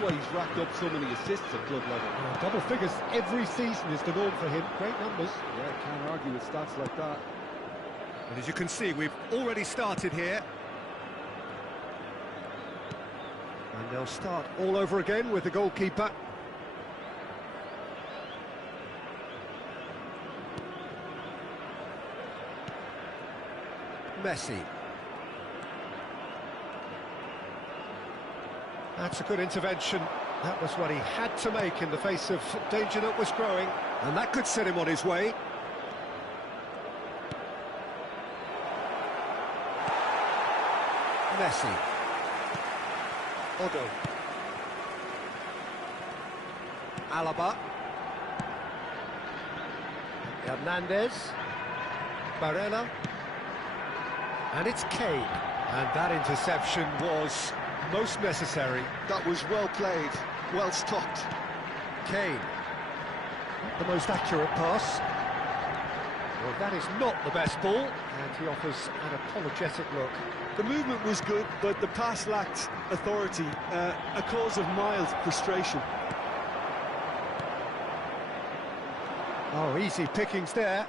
why he's racked up so many assists at club level. Double figures every season is the norm for him. Great numbers. Yeah, can't argue with stats like that. And as you can see, we've already started here. And they'll start all over again with the goalkeeper. Messi. That's a good intervention. That was what he had to make in the face of danger that was growing. And that could set him on his way. Messi. Odo. Alaba. Hernandez. Barella. And it's Kane. And that interception was most necessary. That was well played, well stopped. Kane. Not the most accurate pass. Well, that is not the best ball, and he offers an apologetic look. The movement was good, but the pass lacked authority, a cause of mild frustration. Oh, easy pickings there.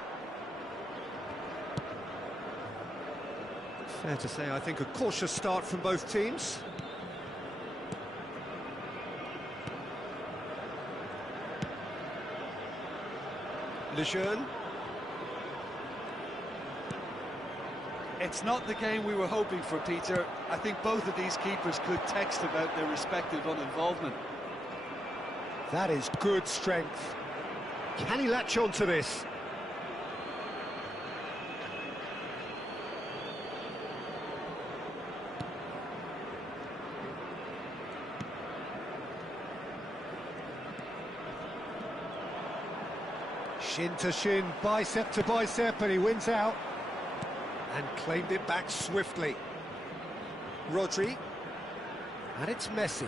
Fair to say, I think a cautious start from both teams. Lejeune. It's not the game we were hoping for, Peter. I think both of these keepers could text about their respective uninvolvement. That is good strength. Can he latch on to this? Shin to shin, bicep to bicep, and he wins out. And claimed it back swiftly. Rodri. And it's Messi.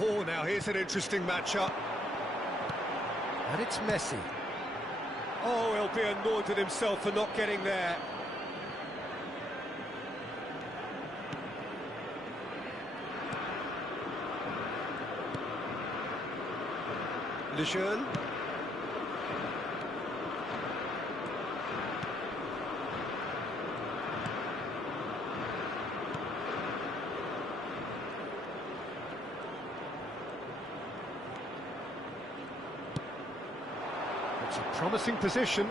Oh, now here's an interesting matchup. And it's Messi. Oh, he'll be annoyed at himself for not getting there. Lejeune. It's a promising position.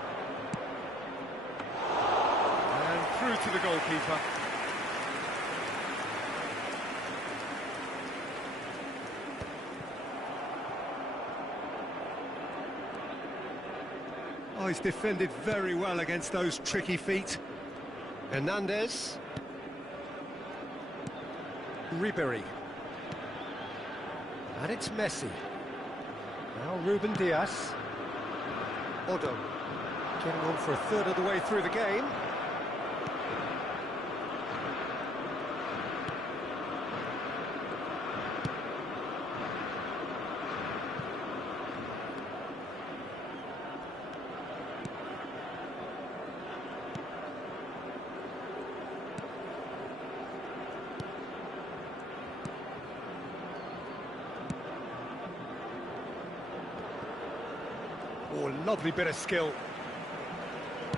And through to the goalkeeper. Oh, he's defended very well against those tricky feet. Hernandez. Ribery. And it's Messi. Now Ruben Dias. Odo. Getting on for a third of the way through the game. Oh, lovely bit of skill.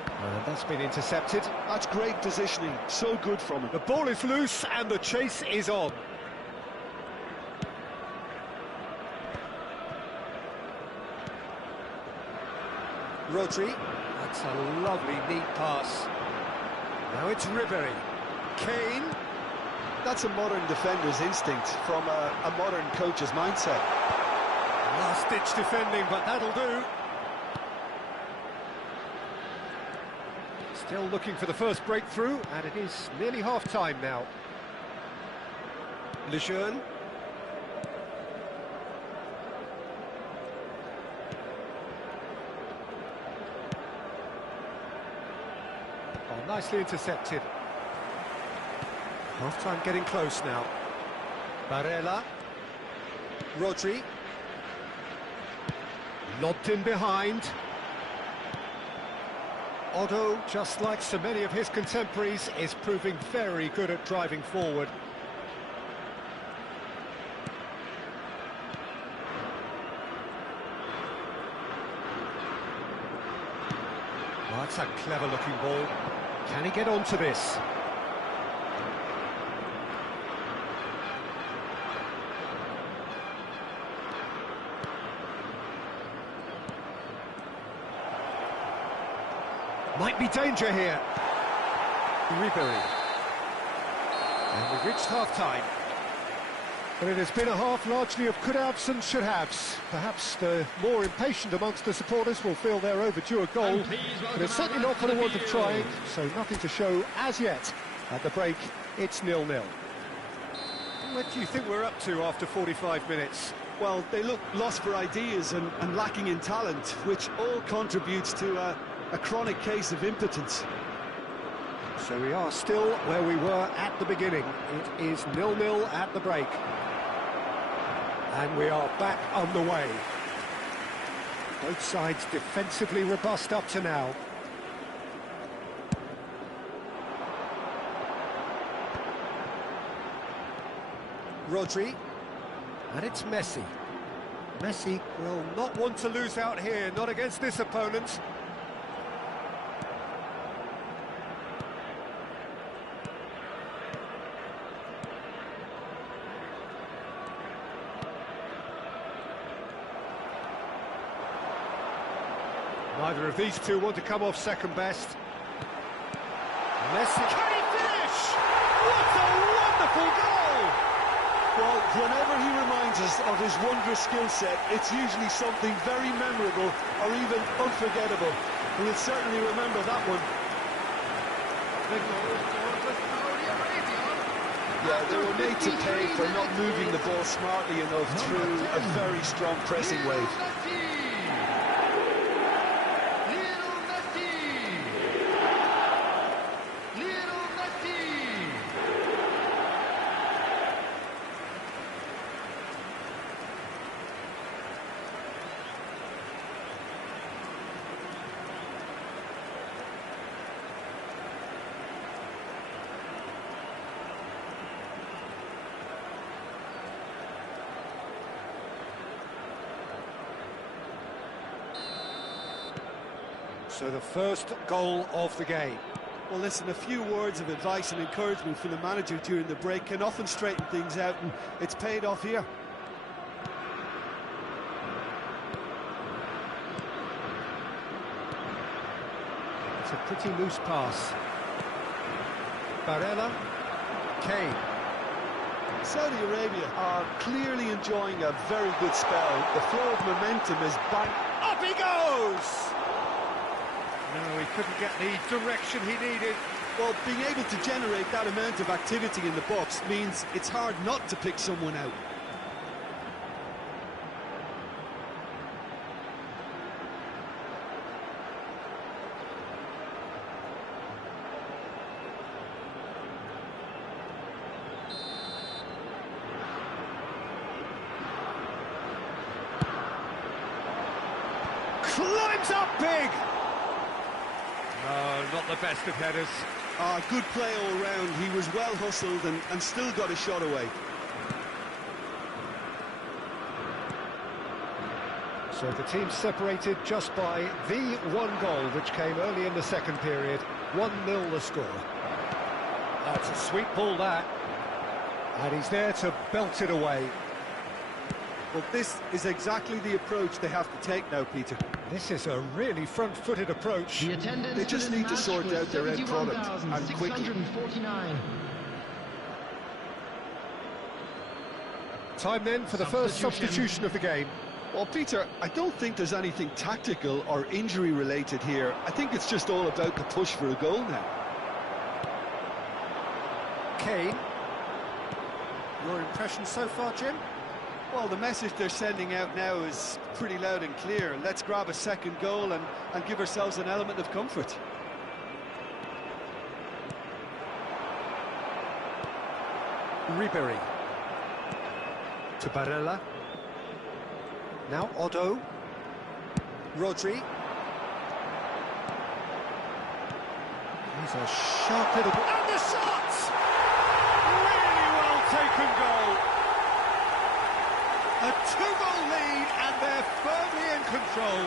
And that's been intercepted. That's great positioning, so good from him. The ball is loose and the chase is on. Rodri. That's a lovely, neat pass. Now it's Ribery. Kane. That's a modern defender's instinct from a modern coach's mindset. Last-ditch defending, but that'll do. Still looking for the first breakthrough, and it is nearly half-time now. Lejeune. Oh, nicely intercepted. Half-time getting close now. Barella. Rodri. Lobbed in behind. Odo, just like so many of his contemporaries, is proving very good at driving forward. That's a clever-looking ball. Can he get onto this? Might be danger here. Ribery. And we've reached half-time. But it has been a half largely of could-haves and should-haves. Perhaps the more impatient amongst the supporters will feel they're overdue a goal, but it's certainly not for the want of trying, so nothing to show as yet. At the break, it's 0-0. What do you think we're up to after 45 minutes? Well, they look lost for ideas and lacking in talent, which all contributes to a chronic case of impotence. So we are still where we were at the beginning. It is 0-0 at the break. And we are back on the way. Both sides defensively robust up to now. Rodri. And it's Messi. Messi will not want to lose out here, not against this opponent. Neither of these two want to come off second best. Messi. Can he finish? What a wonderful goal! Well, whenever he reminds us of his wondrous skill set, it's usually something very memorable or even unforgettable. We'll certainly remember that one. Yeah, they were made to pay for not moving the ball smartly enough through a very strong pressing wave. So the first goal of the game. Well, listen, a few words of advice and encouragement from the manager during the break can often straighten things out, and it's paid off here. It's a pretty loose pass. Barella. Kane. Saudi Arabia are clearly enjoying a very good spell. The flow of momentum is bang. Up he goes! No, he couldn't get the direction he needed. Well, being able to generate that amount of activity in the box means it's hard not to pick someone out. Climbs up big! No, not the best of headers. Good play all round. He was well hustled and still got a shot away. So the team separated just by the one goal, which came early in the second period. 1-0 the score. That's a sweet ball, that. And he's there to belt it away. Well, this is exactly the approach they have to take now, Peter. This is a really front-footed approach. They just need to sort out their end product, and quickly. Time then for the first substitution of the game. Well, Peter, I don't think there's anything tactical or injury-related here. I think it's just all about the push for a goal now. Kane. Your impression so far, Jim? Well, the message they're sending out now is pretty loud and clear. Let's grab a second goal and give ourselves an element of comfort. Ribery. To Barella. Now Otto. Rodri. He's a sharp little... And the shot! Really well taken goal. A 2-goal lead, and they're firmly in control.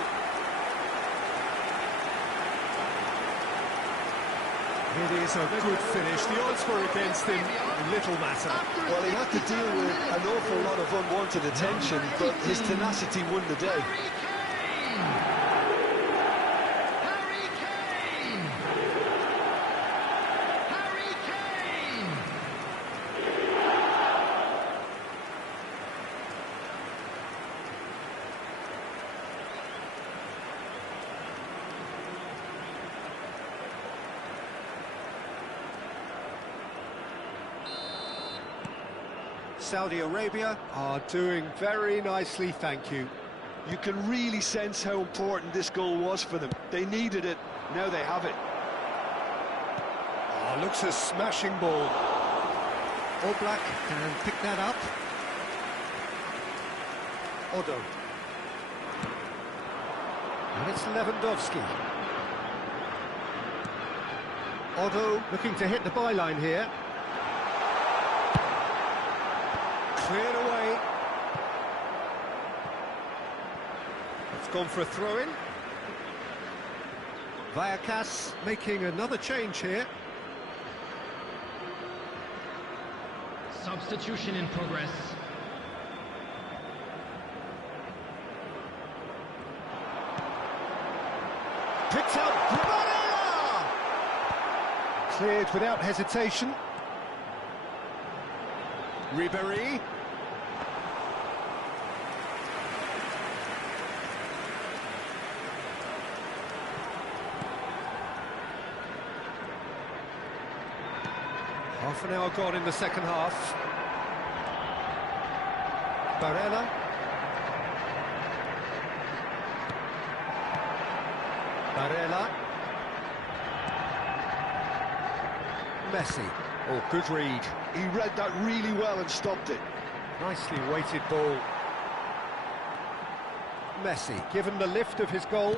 It is a good finish. The odds were against him. Little matter. Well, he had to deal with an awful lot of unwanted attention, but his tenacity won the day. Saudi Arabia are doing very nicely, thank you. You can really sense how important this goal was for them. They needed it, now they have it. Oh, looks a smashing ball. Oblak can pick that up. Odo. And it's Lewandowski. Odo looking to hit the byline here. Cleared away. It's gone for a throw-in. Vallecas making another change here. Substitution in progress. Picked up Barella! Cleared without hesitation. Ribéry. Half an hour gone in the second half. Barella. Barella. Messi. Oh, good read. He read that really well and stopped it. Nicely weighted ball. Messi, given the lift of his goal.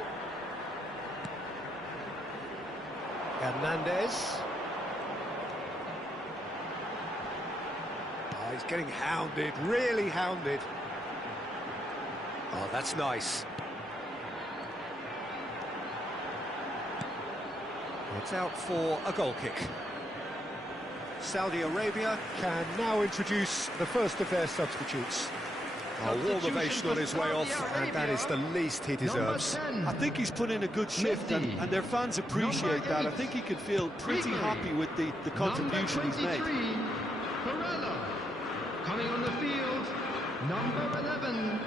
Hernandez. Oh, he's getting hounded, really hounded. Oh, that's nice. It's out for a goal kick. Saudi Arabia can now introduce the first of their substitutes. A warm ovation on his way off, and that is the least he deserves. I think he's put in a good shift, and their fans appreciate that. I think he can feel pretty happy with the contribution he's made. Barella. Coming on the field, number 11.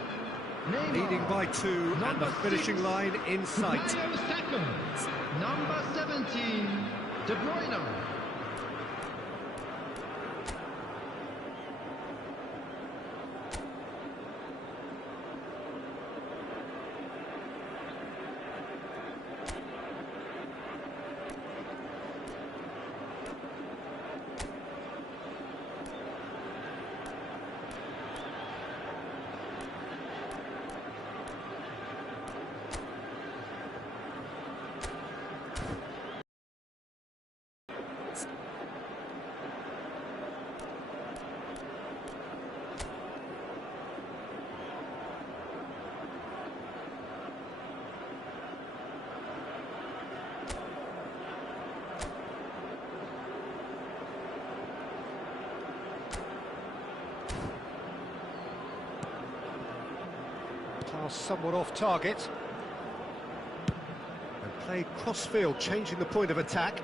Neymar. Leading by 2, and the finishing line in sight. Bukayo Saka. Number 17, De Bruyne. Pass somewhat off target. And played cross-field, changing the point of attack.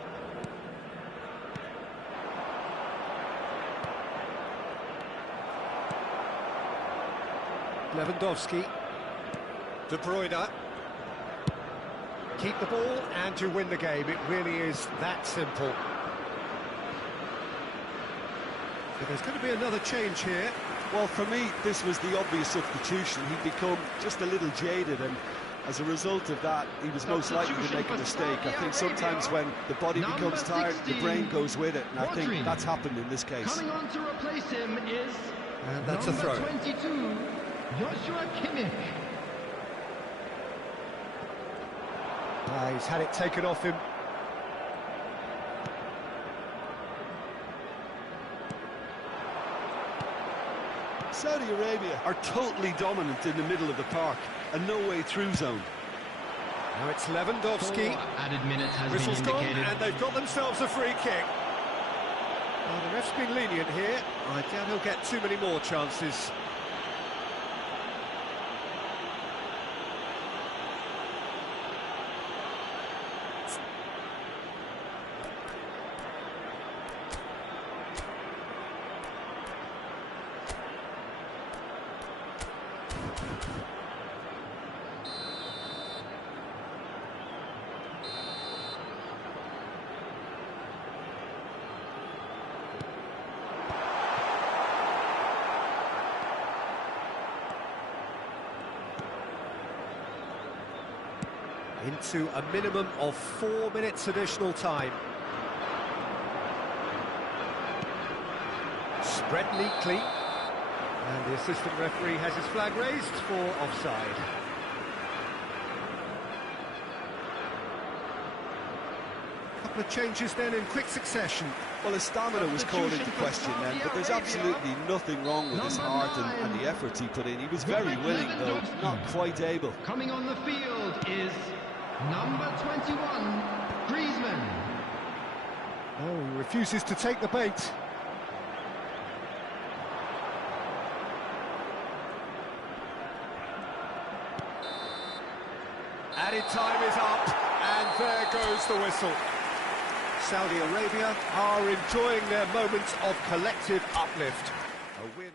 Lewandowski. De Bruyne. Keep the ball and you win the game. It really is that simple. So there's going to be another change here. Well, for me, this was the obvious substitution. He'd become just a little jaded, and as a result of that, he was most likely to make a mistake. I think sometimes when the body becomes tired, the brain goes with it, and I think that's happened in this case. Coming on to replace him is And that's a throw. 22, Joshua Kimmich. He's had it taken off him. Saudi Arabia are totally dominant in the middle of the park, a no-way-through zone. Now it's Lewandowski. 4 added minutes has Whistle's been gone, indicated. and they've got themselves a free kick. Well, the ref's been lenient here. I doubt he'll get too many more chances. Into a minimum of 4 minutes additional time. Spread neatly. And the assistant referee has his flag raised for offside. Couple of changes then in quick succession. Well, his stamina was called into question then, but there's absolutely nothing wrong with his heart and the efforts he put in. He was very willing, though, not quite able. Coming on the field is number 21, Griezmann. Oh, he refuses to take the bait. Added time is up, and there goes the whistle. Saudi Arabia are enjoying their moments of collective uplift. A win.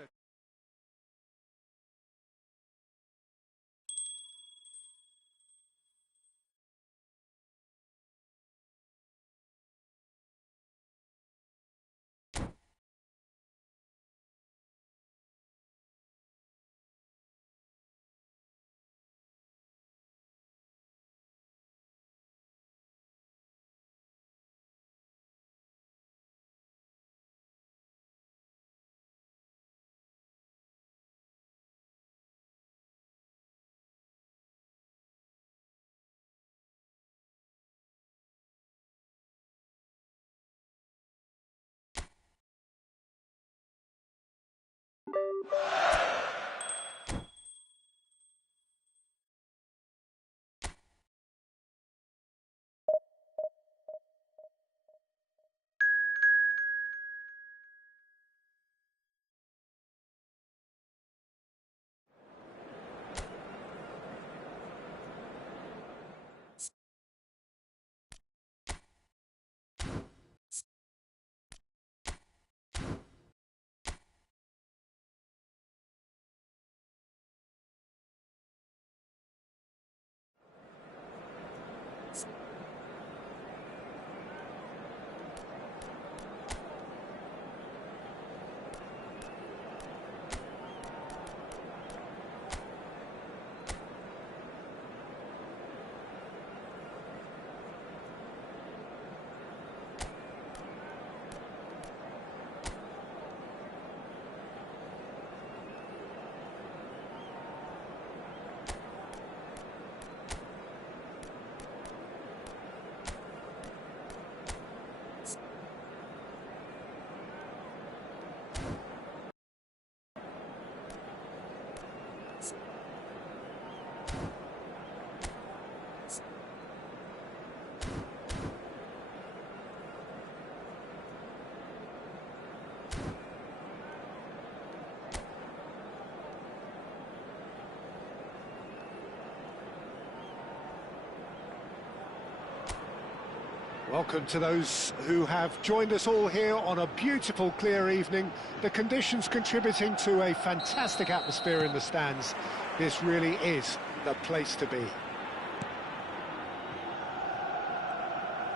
Welcome to those who have joined us all here on a beautiful, clear evening. The conditions contributing to a fantastic atmosphere in the stands. This really is the place to be.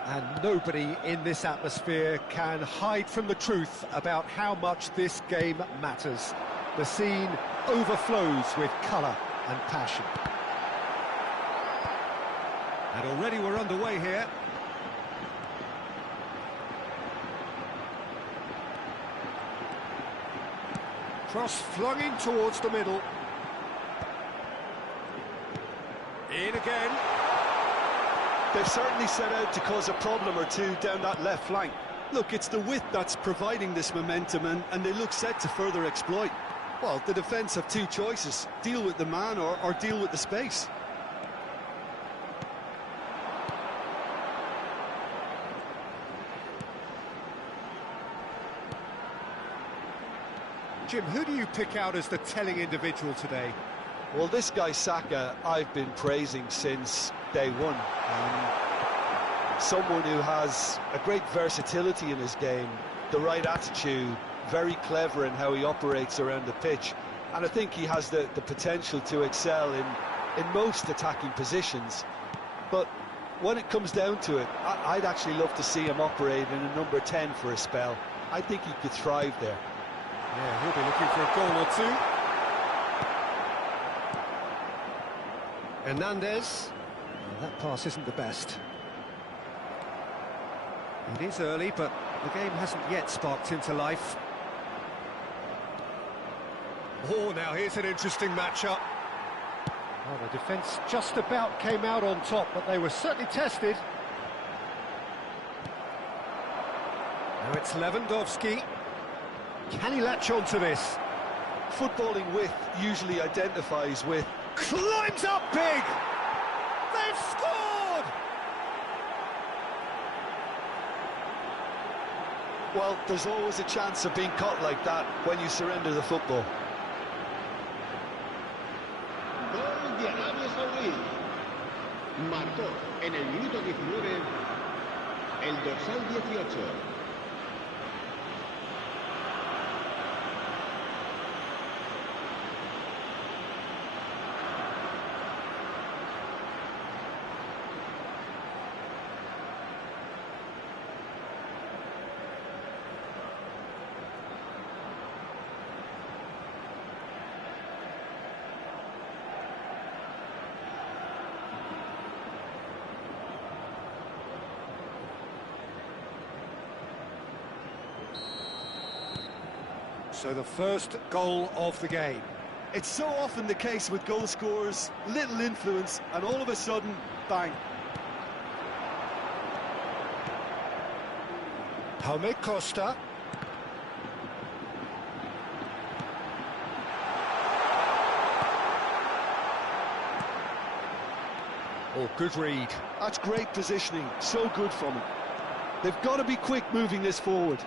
And nobody in this atmosphere can hide from the truth about how much this game matters. The scene overflows with colour and passion. And already we're underway here. Cross flung in towards the middle. In again. They've certainly set out to cause a problem or two down that left flank. Look, it's the width that's providing this momentum, and they look set to further exploit. Well, the defence have two choices: deal with the man or deal with the space. Jim, who do you pick out as the telling individual today? Well, this guy Saka, I've been praising since day one. Someone who has a great versatility in his game, the right attitude, very clever in how he operates around the pitch. And I think he has the potential to excel in most attacking positions. But when it comes down to it, I'd actually love to see him operate in a number 10 for a spell. I think he could thrive there. Yeah, he'll be looking for a goal or two. Hernandez. Well, that pass isn't the best. It is early, but the game hasn't yet sparked into life. Oh, now here's an interesting matchup. Well, the defence just about came out on top, but they were certainly tested. Now it's Lewandowski. Can he latch on to this? Footballing width usually identifies with... Climbs up big! They've scored! Well, there's always a chance of being caught like that when you surrender the football. Gol de Arabia Saudí. Marcó en el minuto 19 el dorsal 18. So the first goal of the game. It's so often the case with goal scorers, little influence, and all of a sudden, bang. Jaume Costa. Oh, good read. That's great positioning, so good from him. They've got to be quick moving this forward.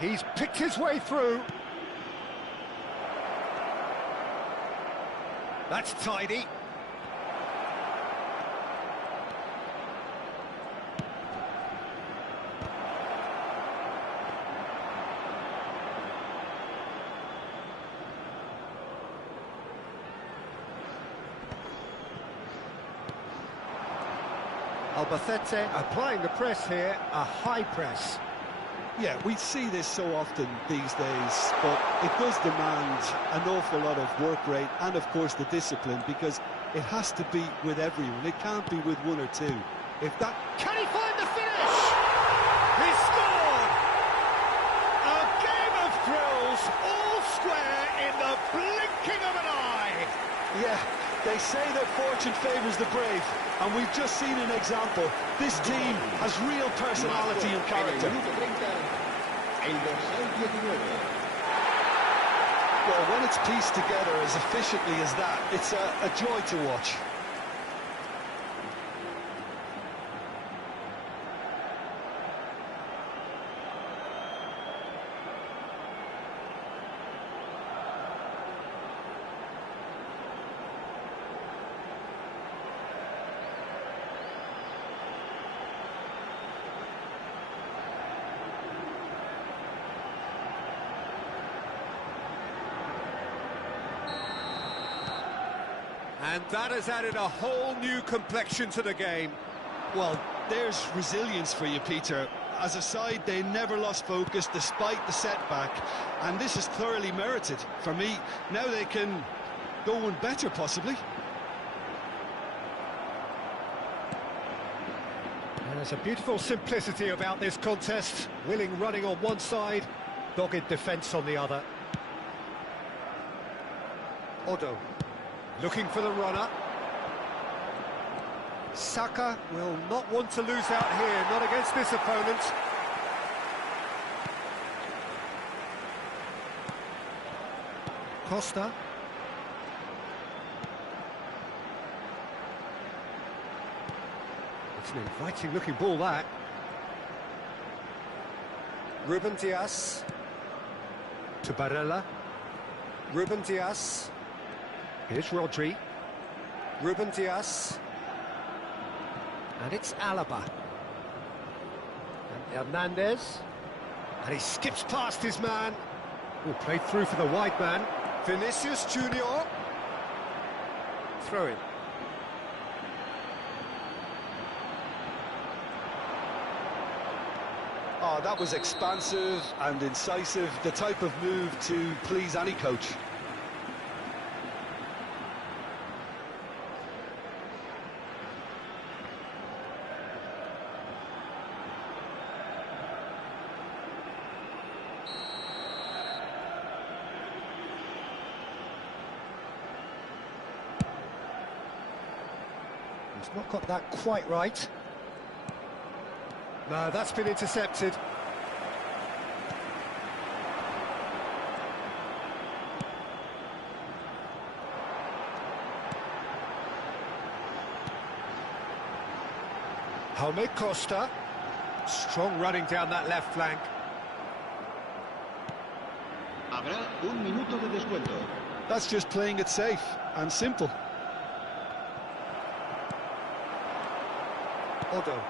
He's picked his way through. That's tidy. Albacete applying the press here, a high press. Yeah, we see this so often these days, but it does demand an awful lot of work rate and, of course, the discipline, because it has to be with everyone. It can't be with one or two. If that... Can he find the finish? He scored! A game of thrills, all square in the blinking of an eye. Yeah, they say that fortune favours the brave, and we've just seen an example. This team has real personality and character. El dorsal 19. Well, when it's pieced together as efficiently as that, it's a joy to watch. And that has added a whole new complexion to the game. Well, there's resilience for you, Peter. As a side, they never lost focus despite the setback, and this is thoroughly merited. For me, now they can go one better, possibly. There's a beautiful simplicity about this contest. Willing running on one side, dogged defence on the other. Odo. Looking for the runner. Saka will not want to lose out here, not against this opponent. Costa. It's an inviting looking ball, that. Ruben Dias to Barella. Ruben Dias. Here's Rodri. Ruben Dias. And it's Alaba. And Hernandez. And he skips past his man. Oh, played through for the wide man. Vinicius Junior. Throw in. Oh, that was expansive and incisive, the type of move to please any coach. He's not got that quite right. No, that's been intercepted. Jaume Costa. Strong running down that left flank. Habrá un minuto de descuento. That's just playing it safe and simple. Odo.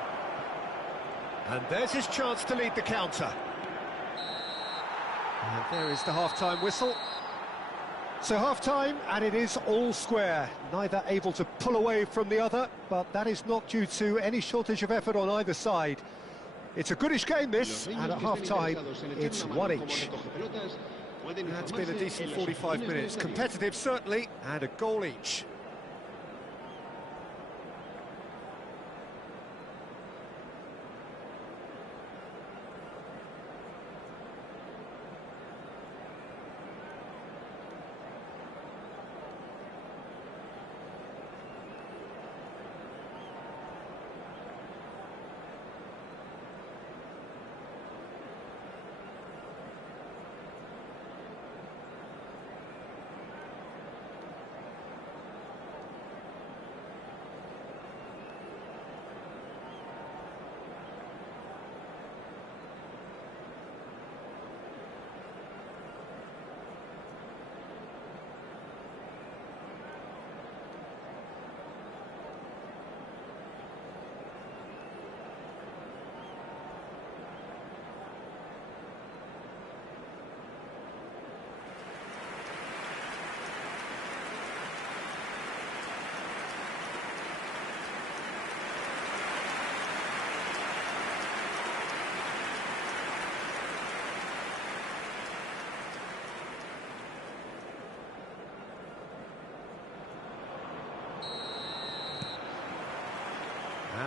And there's his chance to lead the counter. And there is the half-time whistle. So half-time, and it is all square. Neither able to pull away from the other, but that is not due to any shortage of effort on either side. It's a goodish game, this, and at half-time, it's one each. That's been a decent 45 minutes. Competitive, certainly, and a goal each.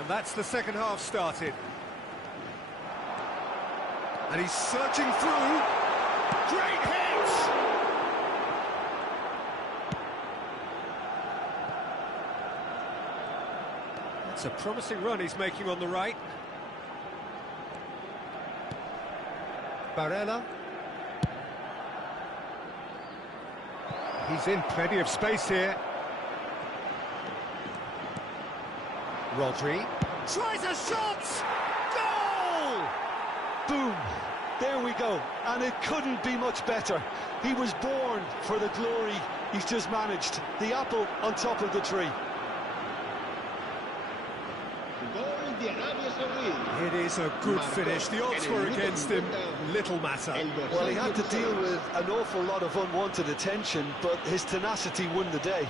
And that's the second half started. And he's searching through. Great hit! That's a promising run he's making on the right. Barella. He's in plenty of space here. Rodri tries a shot! Goal! Boom! There we go. And it couldn't be much better. He was born for the glory he's just managed. The apple on top of the tree. Gol de Arabia Saudí. It is a good finish. The odds were against him. Little matter. Well, he had to deal with an awful lot of unwanted attention, but his tenacity won the day.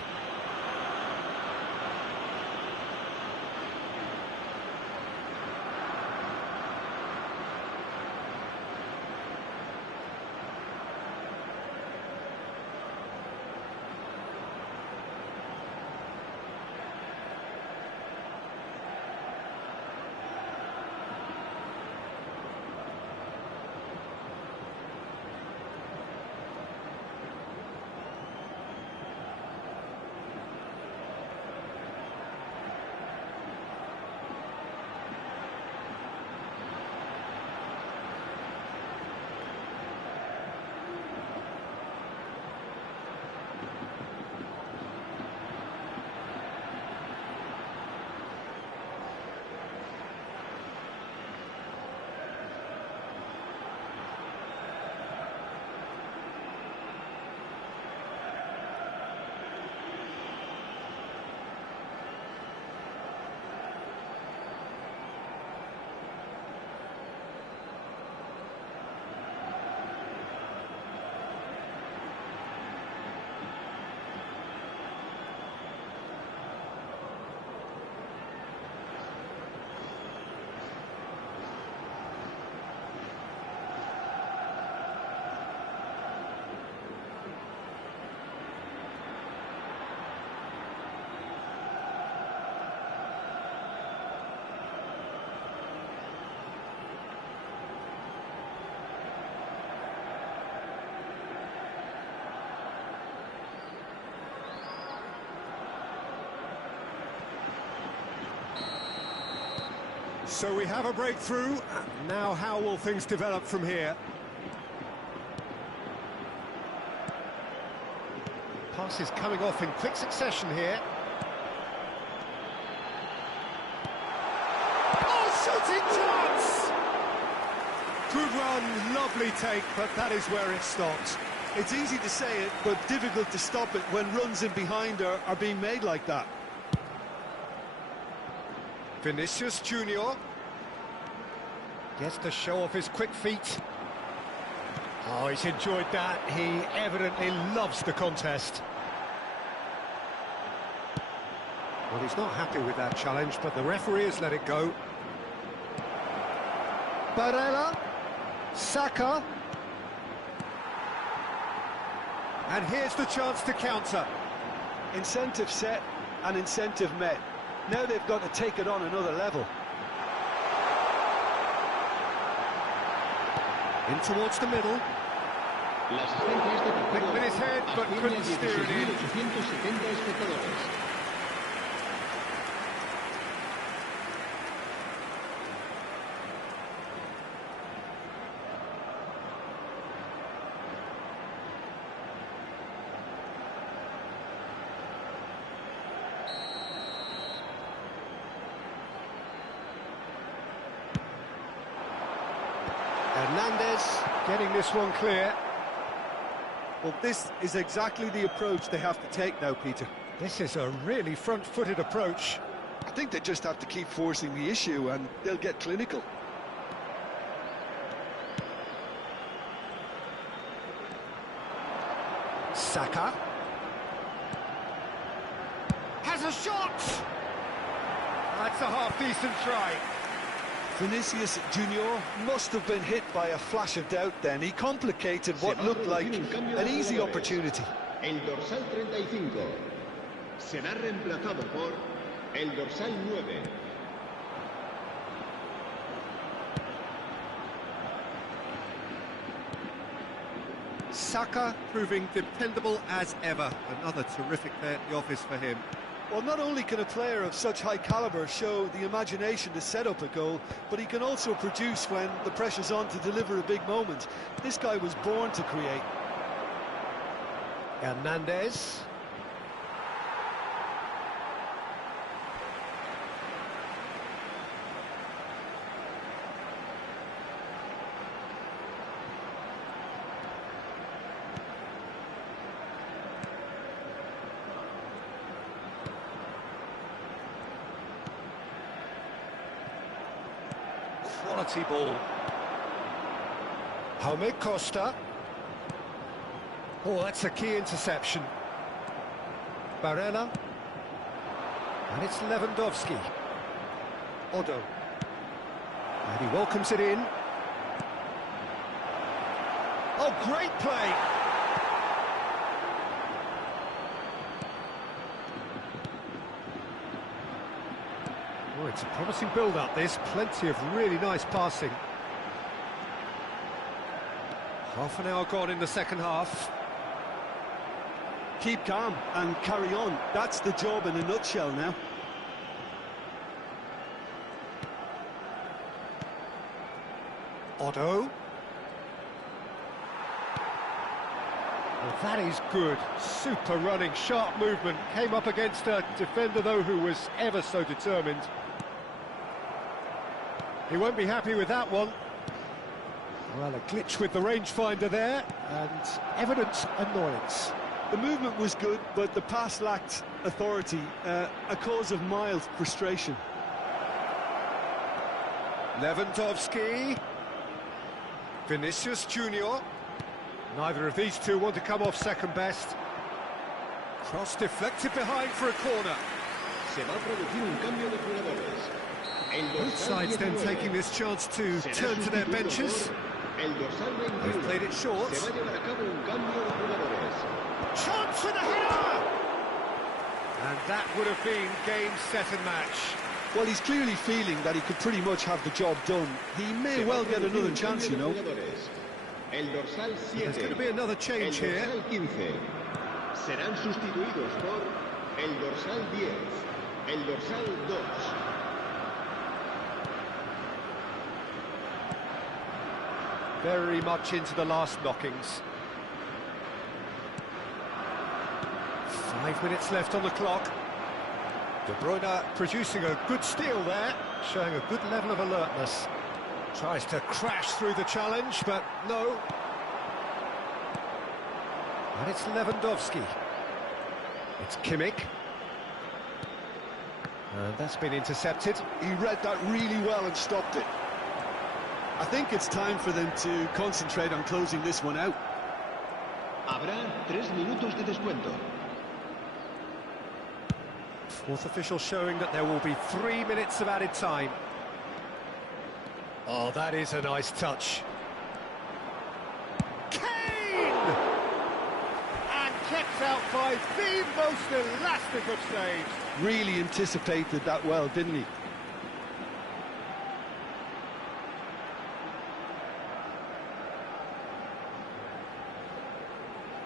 So we have a breakthrough. Now how will things develop from here? Passes coming off in quick succession here. Oh, shooting chance! Good run, lovely take, but that is where it stopped. It's easy to say it, but difficult to stop it when runs in behind are being made like that. Vinicius Junior gets to show off his quick feet. Oh, he's enjoyed that. He evidently loves the contest. Well, he's not happy with that challenge, but the referee has let it go. Barella, Saka. And here's the chance to counter. Incentive set and incentive met. Now they've got to take it on another level. In towards the middle. Picked with his head, but couldn't steer it in. Hernandez getting this one clear. Well, this is exactly the approach they have to take now, Peter. This is a really front-footed approach. I think they just have to keep forcing the issue and they'll get clinical. Saka has a shot! That's a half-decent try. Vinicius Junior must have been hit by a flash of doubt then. He complicated what looked like an easy opportunity. El dorsal 35 será reemplazado por el dorsal 9. Saka proving dependable as ever. Another terrific day at the office for him. Well, not only can a player of such high calibre show the imagination to set up a goal, but he can also produce when the pressure's on to deliver a big moment. This guy was born to create. Hernandez. Quality ball. Jaume Costa. Oh, that's a key interception. Barella. And it's Lewandowski. Odo. And he welcomes it in. Oh, great play! Oh, it's a promising build-up, this. Plenty of really nice passing. Half an hour gone in the second half. Keep calm and carry on. That's the job in a nutshell now. Otto. Well, that is good. Super running, sharp movement. Came up against a defender, though, who was ever so determined. He won't be happy with that one. Well, a glitch with the rangefinder there, and evident annoyance. The movement was good, but the pass lacked authority, a cause of mild frustration. Lewandowski. Vinicius Junior. Neither of these two want to come off second best. Cross deflected behind for a corner. Se va a producir un cambio de jugadores. Both sides then taking this chance to turn to their benches. El dorsal 21 They've played it short. se va a llevar a cabo un cambio de jugadores. Chance for the header! And that would have been game, set and match. Well, he's clearly feeling that he could pretty much have the job done. He may well get another chance, you know. El dorsal 7. There's going to be another change el here. dorsal 15. Serán sustituidos por el dorsal 10, el dorsal 2. very much into the last knockings. 5 minutes left on the clock. De Bruyne producing a good steal there, showing a good level of alertness. Tries to crash through the challenge, but no. And it's Lewandowski. It's Kimmich. And that's been intercepted. He read that really well and stopped it. I think it's time for them to concentrate on closing this one out. Habrá 3 minutos de descuento. Fourth official showing that there will be 3 minutes of added time. Oh, that is a nice touch. Kane! And kept out by the most elastic of saves. Really anticipated that well, didn't he?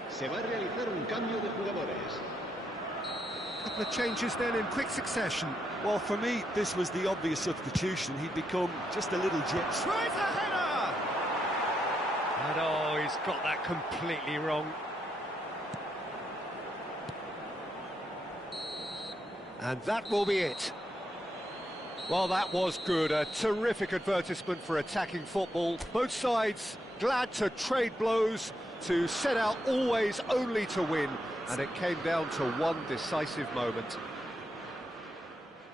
Se va a realizar un cambio de jugadores. Couple of changes then in quick succession. Well, for me, this was the obvious substitution. He'd become just a little jet. Tries a header! And oh, he's got that completely wrong. And that will be it. Well, that was good. A terrific advertisement for attacking football. Both sides glad to trade blows, to set out always only to win. And it came down to one decisive moment.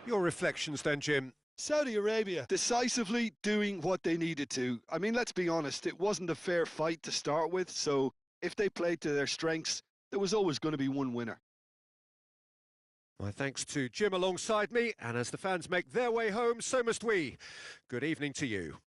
Your reflections then, Jim? Saudi Arabia decisively doing what they needed to. I mean, let's be honest, it wasn't a fair fight to start with, so if they played to their strengths, there was always going to be one winner. My thanks to Jim alongside me, and as the fans make their way home, so must we. Good evening to you.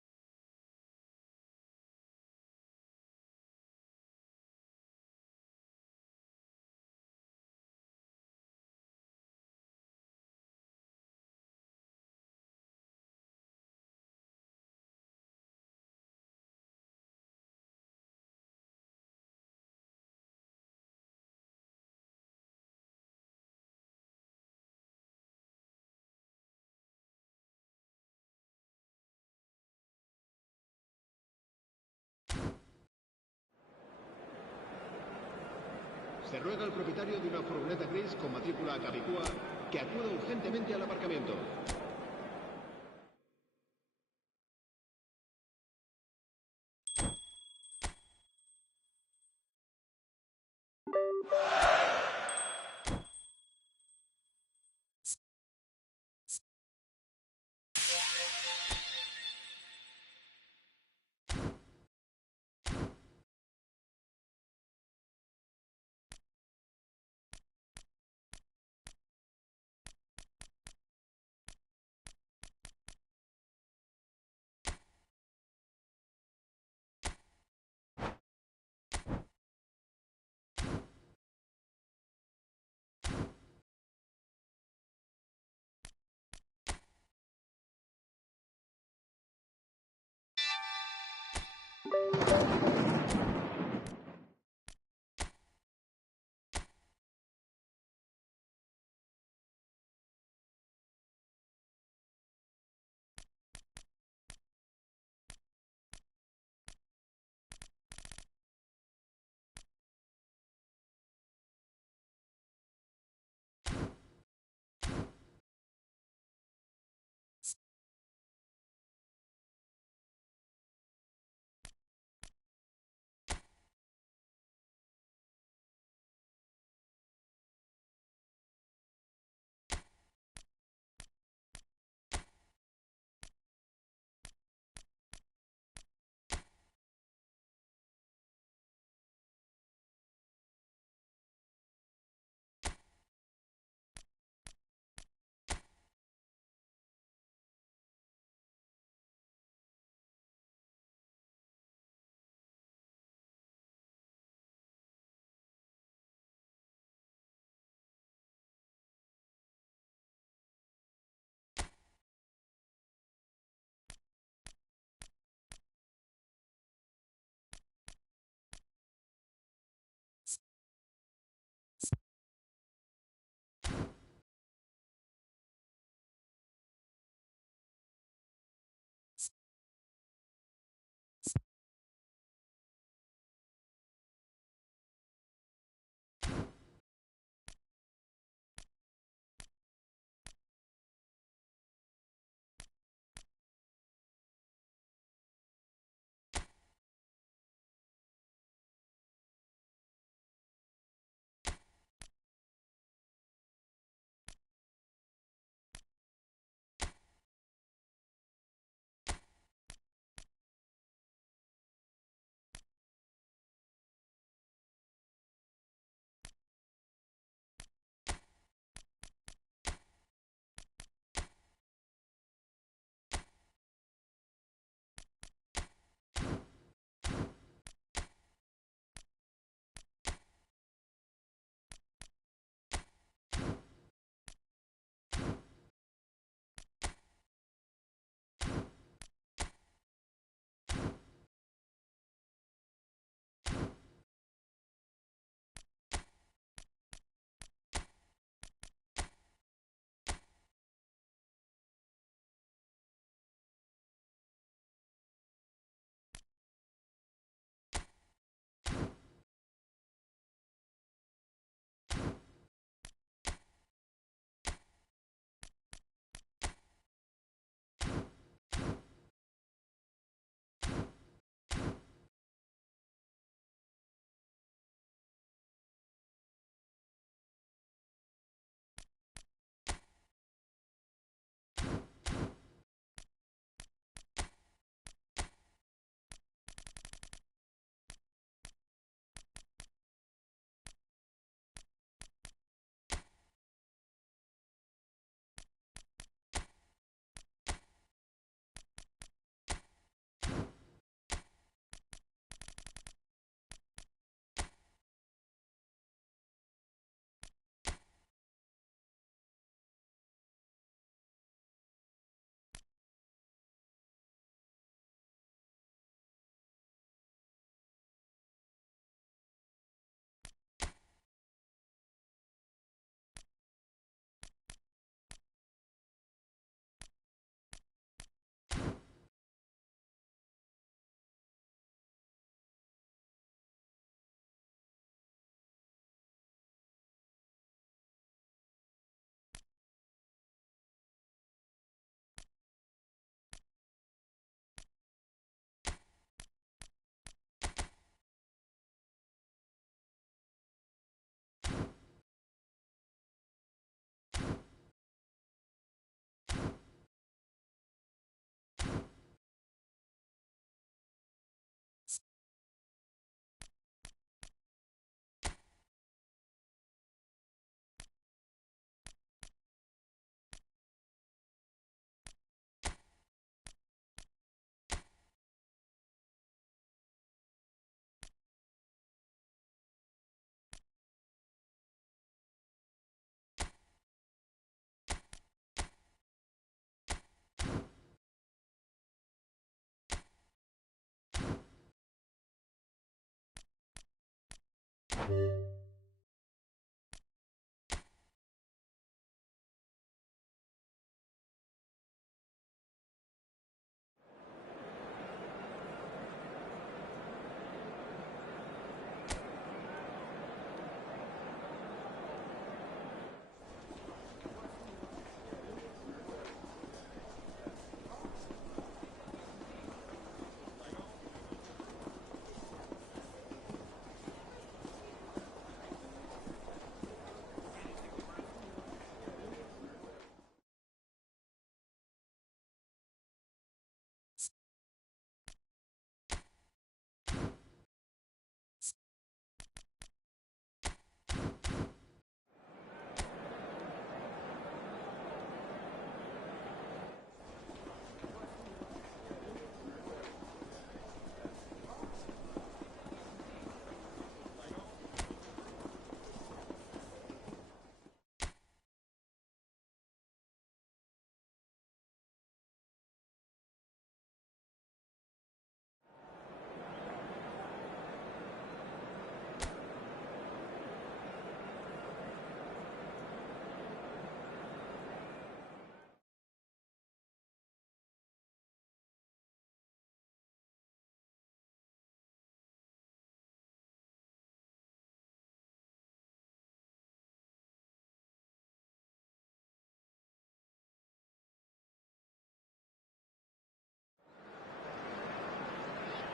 Se ruega al propietario de una furgoneta gris con matrícula Capicúa que acuda urgentemente al aparcamiento.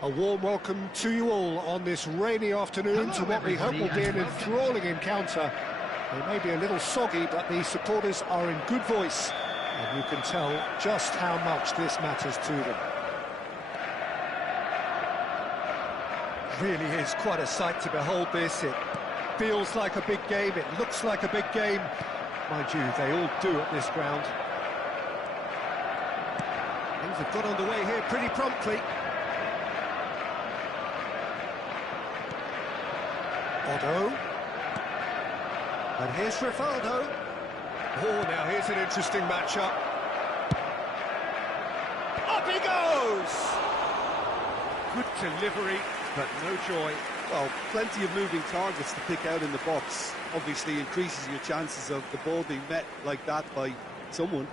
A warm welcome to you all on this rainy afternoon to what we hope will be an enthralling encounter. They may be a little soggy, but the supporters are in good voice, and you can tell just how much this matters to them. Really is quite a sight to behold this. It feels like a big game, it looks like a big game. Mind you, they all do at this ground. Things have got underway here pretty promptly. Otto. And here's Rivaldo. Oh, now here's an interesting matchup. Up he goes! Good delivery, but no joy. Well, plenty of moving targets to pick out in the box. Obviously increases your chances of the ball being met like that by someone.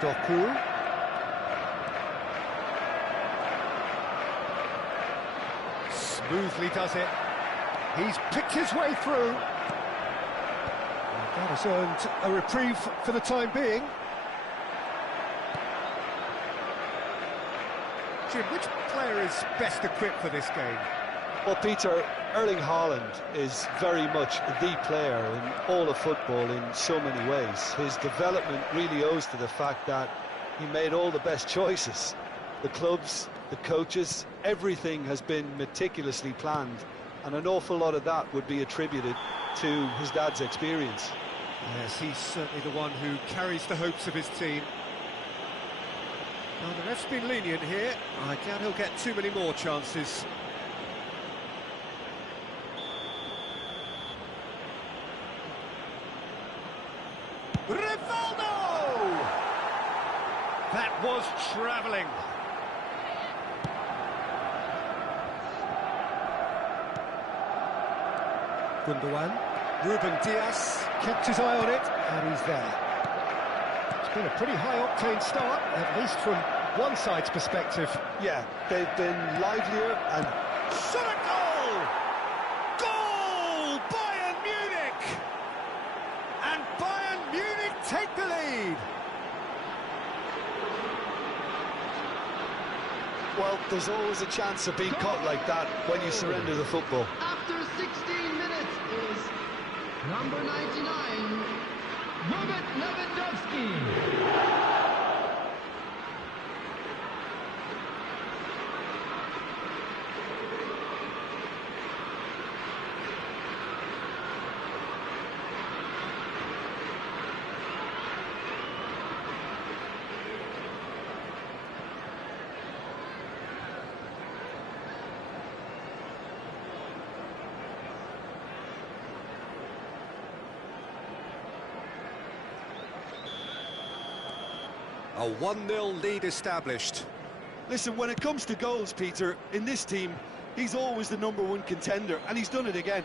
Doku. Smoothly does it. He's picked his way through. That has earned a reprieve for the time being. Jim, which player is best equipped for this game? Well, Peter, Erling Haaland is very much the player in all of football in so many ways. His development really owes to the fact that he made all the best choices. The clubs, the coaches, everything has been meticulously planned, and an awful lot of that would be attributed to his dad's experience. Yes, he's certainly the one who carries the hopes of his team. Now, the ref's been lenient here. I doubt he'll get too many more chances. Rivaldo! That was travelling. Gundogan. Ruben Dias kept his eye on it, and he's there. It's been a pretty high-octane start, at least from one side's perspective. Yeah, they've been livelier and... Shot a goal! Goal! Bayern Munich! And Bayern Munich take the lead! Well, there's always a chance of being caught like that when you surrender the football. After 16 minutes is number 99, Robert Lewandowski. A 1-0 lead established. Listen, when it comes to goals, Peter, in this team, he's always the #1 contender, and he's done it again.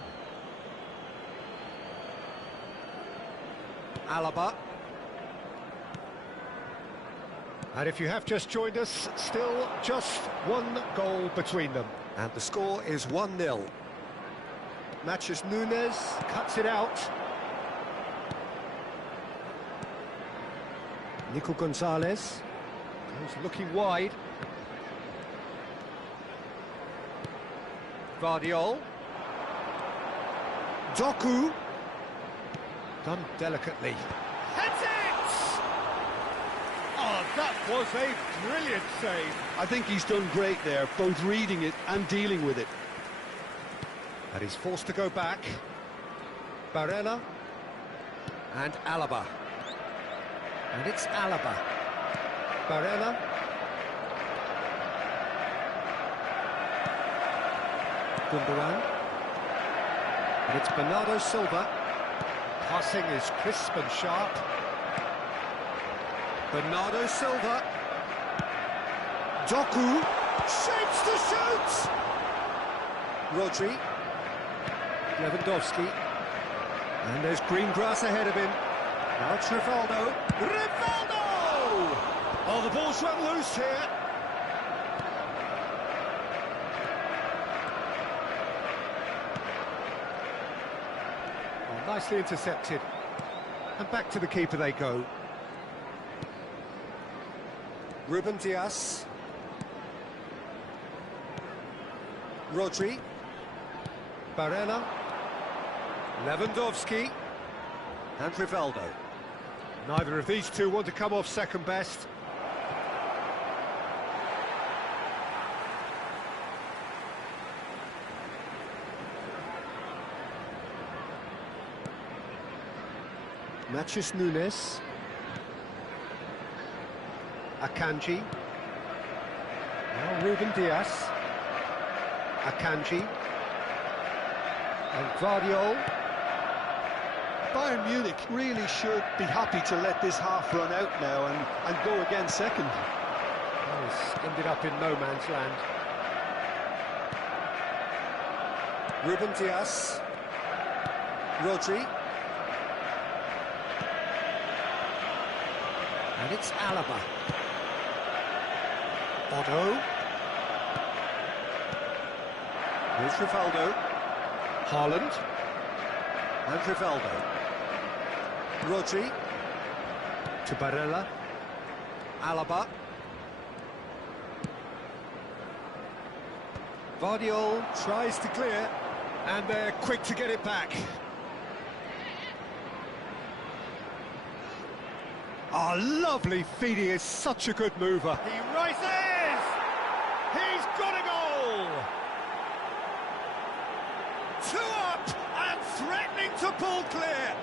Alaba. And if you have just joined us, still just one goal between them. And the score is 1-0. Matheus Nunes cuts it out. Nico Gonzalez goes looking wide. Vardiol. Doku. Done delicately. Heads it! Oh, that was a brilliant save. I think he's done great there, both reading it and dealing with it. And he's forced to go back. Barella. And Alaba. And it's Alaba. Barella. Gundogan. And it's Bernardo Silva. Passing is crisp and sharp. Bernardo Silva. Doku. Shapes to shoot! Rodri. Lewandowski. And there's green grass ahead of him. Now it's Rivaldo. Rivaldo! Oh, the ball's run loose here. Oh, nicely intercepted. And back to the keeper they go. Ruben Dias. Rodri. Barella. Lewandowski. And Rivaldo. Neither of these two want to come off second best. Matheus Nunes. Akanji. Now Ruben Dias. Akanji. And Vardiol. Bayern Munich really should be happy to let this half run out now and go again second. Oh, he's ended up in no man's land. Ruben Dias. Rodri. And it's Alaba. Otto. Here's Rivaldo. Haaland. And Rivaldo. Rodri. To Barella. Alaba. Vardiol tries to clear, and they're quick to get it back. Oh, lovely feeding, is such a good mover. He rises! He's got a goal! 2 up and threatening to pull clear.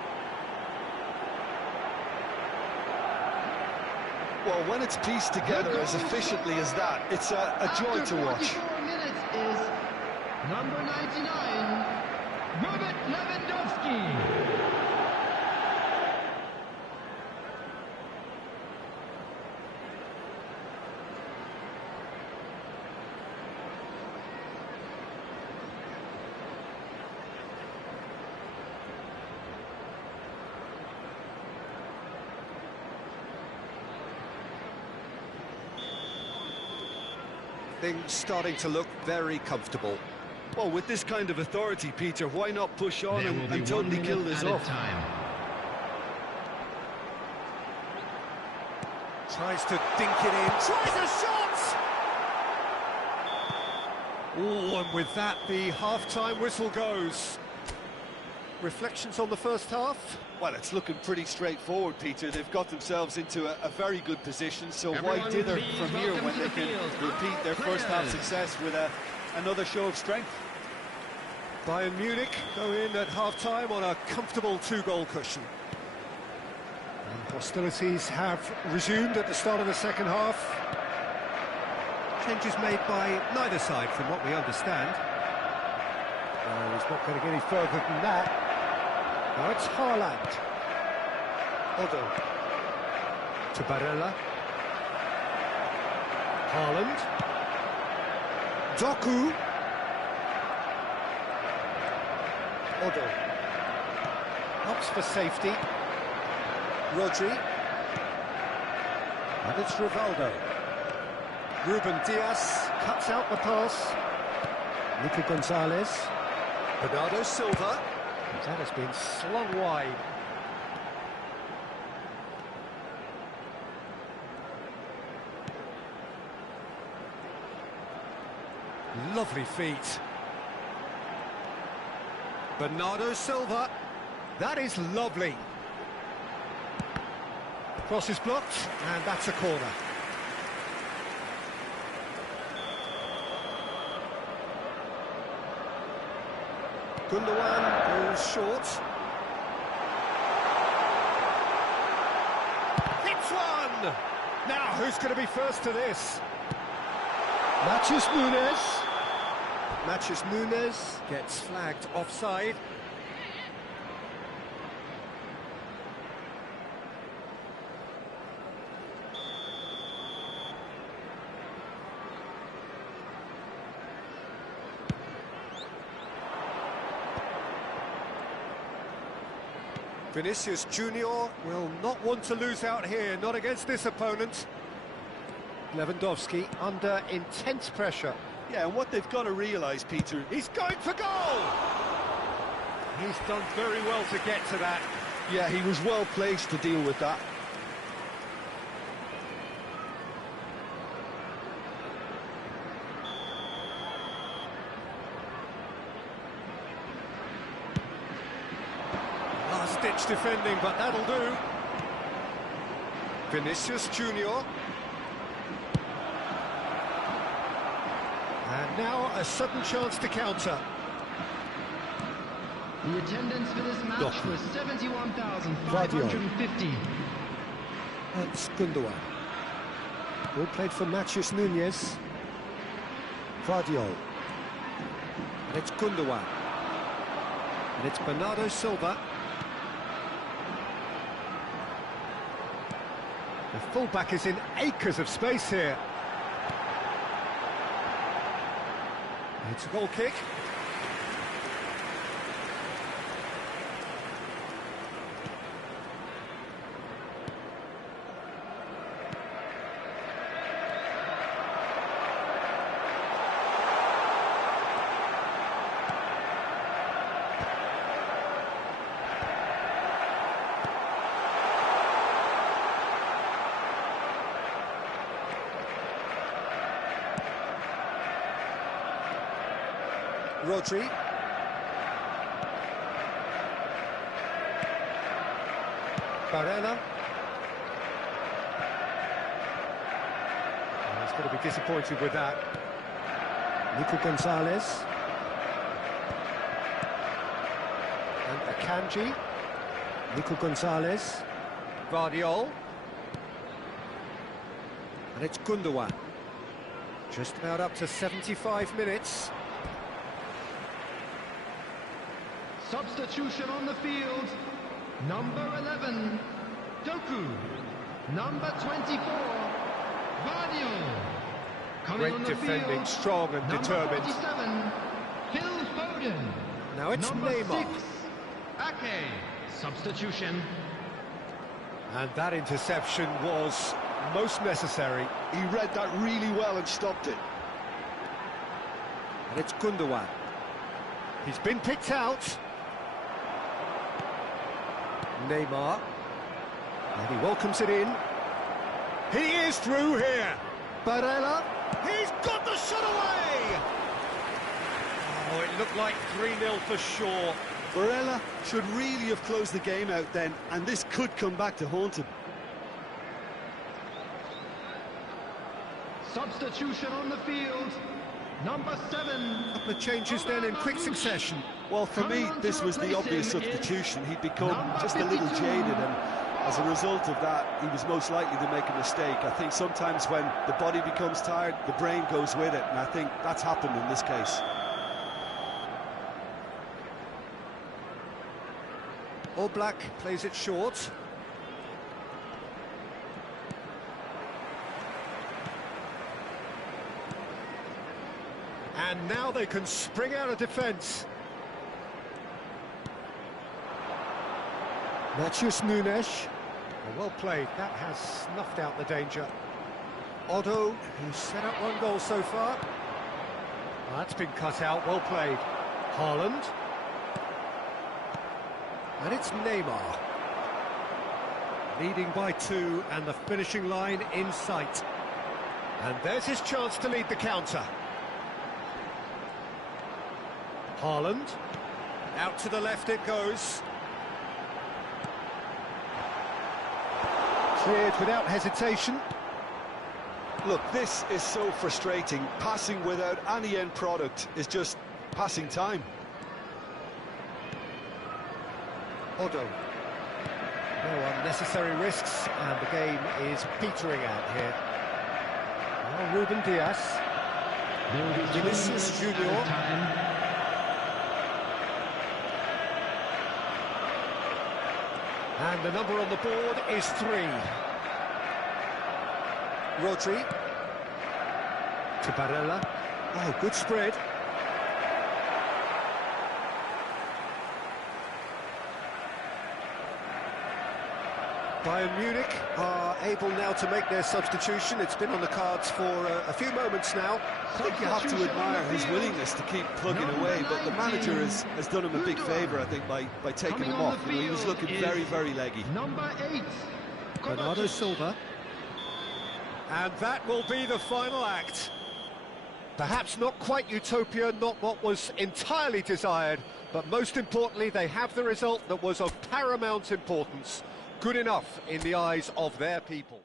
Well, when it's pieced together as efficiently as that, it's a joy to watch. 44 minutes is number 99, Robert Lewandowski. Things starting to look very comfortable. Well, with this kind of authority, Peter, why not push on and totally kill this off? Tries to dink it in, tries a shot! Oh, and with that, the half-time whistle goes. Reflections on the first half? Well, it's looking pretty straightforward, Peter. They've got themselves into a very good position, so why dither from here when they can repeat their first half success with another show of strength? Bayern Munich go in at half-time on a comfortable 2-goal cushion. And hostilities have resumed at the start of the second half. Changes made by neither side, from what we understand. No, he's not going to get any further than that. Now it's Haaland. Otto. To Barella. Haaland. Doku. Odo. Opts for safety. Rodri. And it's Rivaldo. Ruben Dias cuts out the pass. Nico Gonzalez. Bernardo Silva. That has been slung wide. Lovely feet. Bernardo Silva. That is lovely. Cross is blocked, and that's a corner. Gundogan goes short. Hits one! Now, who's going to be first to this? Matheus Nunes. Matheus Nunes gets flagged offside. Vinicius Junior will not want to lose out here, not against this opponent. Lewandowski under intense pressure. Yeah, and what they've got to realise, Peter... He's going for goal! He's done very well to get to that. Yeah, he was well placed to deal with that. Last-ditch defending, but that'll do. Vinicius Junior. And now a sudden chance to counter. The attendance for this match was 71,550. That's Gundogan. Ball played for Matheus Nunes. Vardiol. And it's Gundogan. And it's Bernardo Silva. The fullback is in acres of space here. It's a goal kick. Rodri. Barella. He's going to be disappointed with that. Nico Gonzalez. And Akanji. Nico Gonzalez. Vardiol. And it's Gundogan. Just about up to 75 minutes. Substitution on the field. Number 11, Doku. Number 24, Vardiol. Coming on Great the defending, field, strong and determined. Number 47, Phil Foden. Now it's Number Neymar. 6, Ake. Substitution. And that interception was most necessary. He read that really well and stopped it. And it's Gundogan. He's been picked out. Neymar. And he welcomes it in. He is through here. Barella. He's got the shot away! Oh, it looked like 3-0 for sure. Barella should really have closed the game out then, and this could come back to haunt him. Substitution on the field. Number 7. A couple of changes then in quick succession. Well, for me, this was the obvious substitution. He'd become just a little jaded, and as a result of that, he was most likely to make a mistake. I think sometimes when the body becomes tired, the brain goes with it, and I think that's happened in this case. Oblak plays it short. And now they can spring out of defence. Matheus Nunes. Well played, that has snuffed out the danger. Otto, who's set up one goal so far. That's been cut out, well played. Haaland. And it's Neymar. Leading by 2 and the finishing line in sight. And there's his chance to lead the counter. Haaland. Out to the left it goes. Cleared without hesitation. Look, this is so frustrating. Passing without any end product is just passing time. Otto. No unnecessary risks, and the game is petering out here. Now Ruben Diaz. Vinicius Junior. And the number on the board is 3. Rodri. To Barella. Oh, good spread. Bayern Munich are able now to make their substitution. It's been on the cards for a few moments now. I think you have to admire his willingness to keep plugging away, but the manager has done him a big favour, I think, by taking him off. You know, he was looking very, very leggy. Number 8, Bernardo Silva. And that will be the final act. Perhaps not quite utopia, not what was entirely desired, but most importantly, they have the result that was of paramount importance. Good enough in the eyes of their people.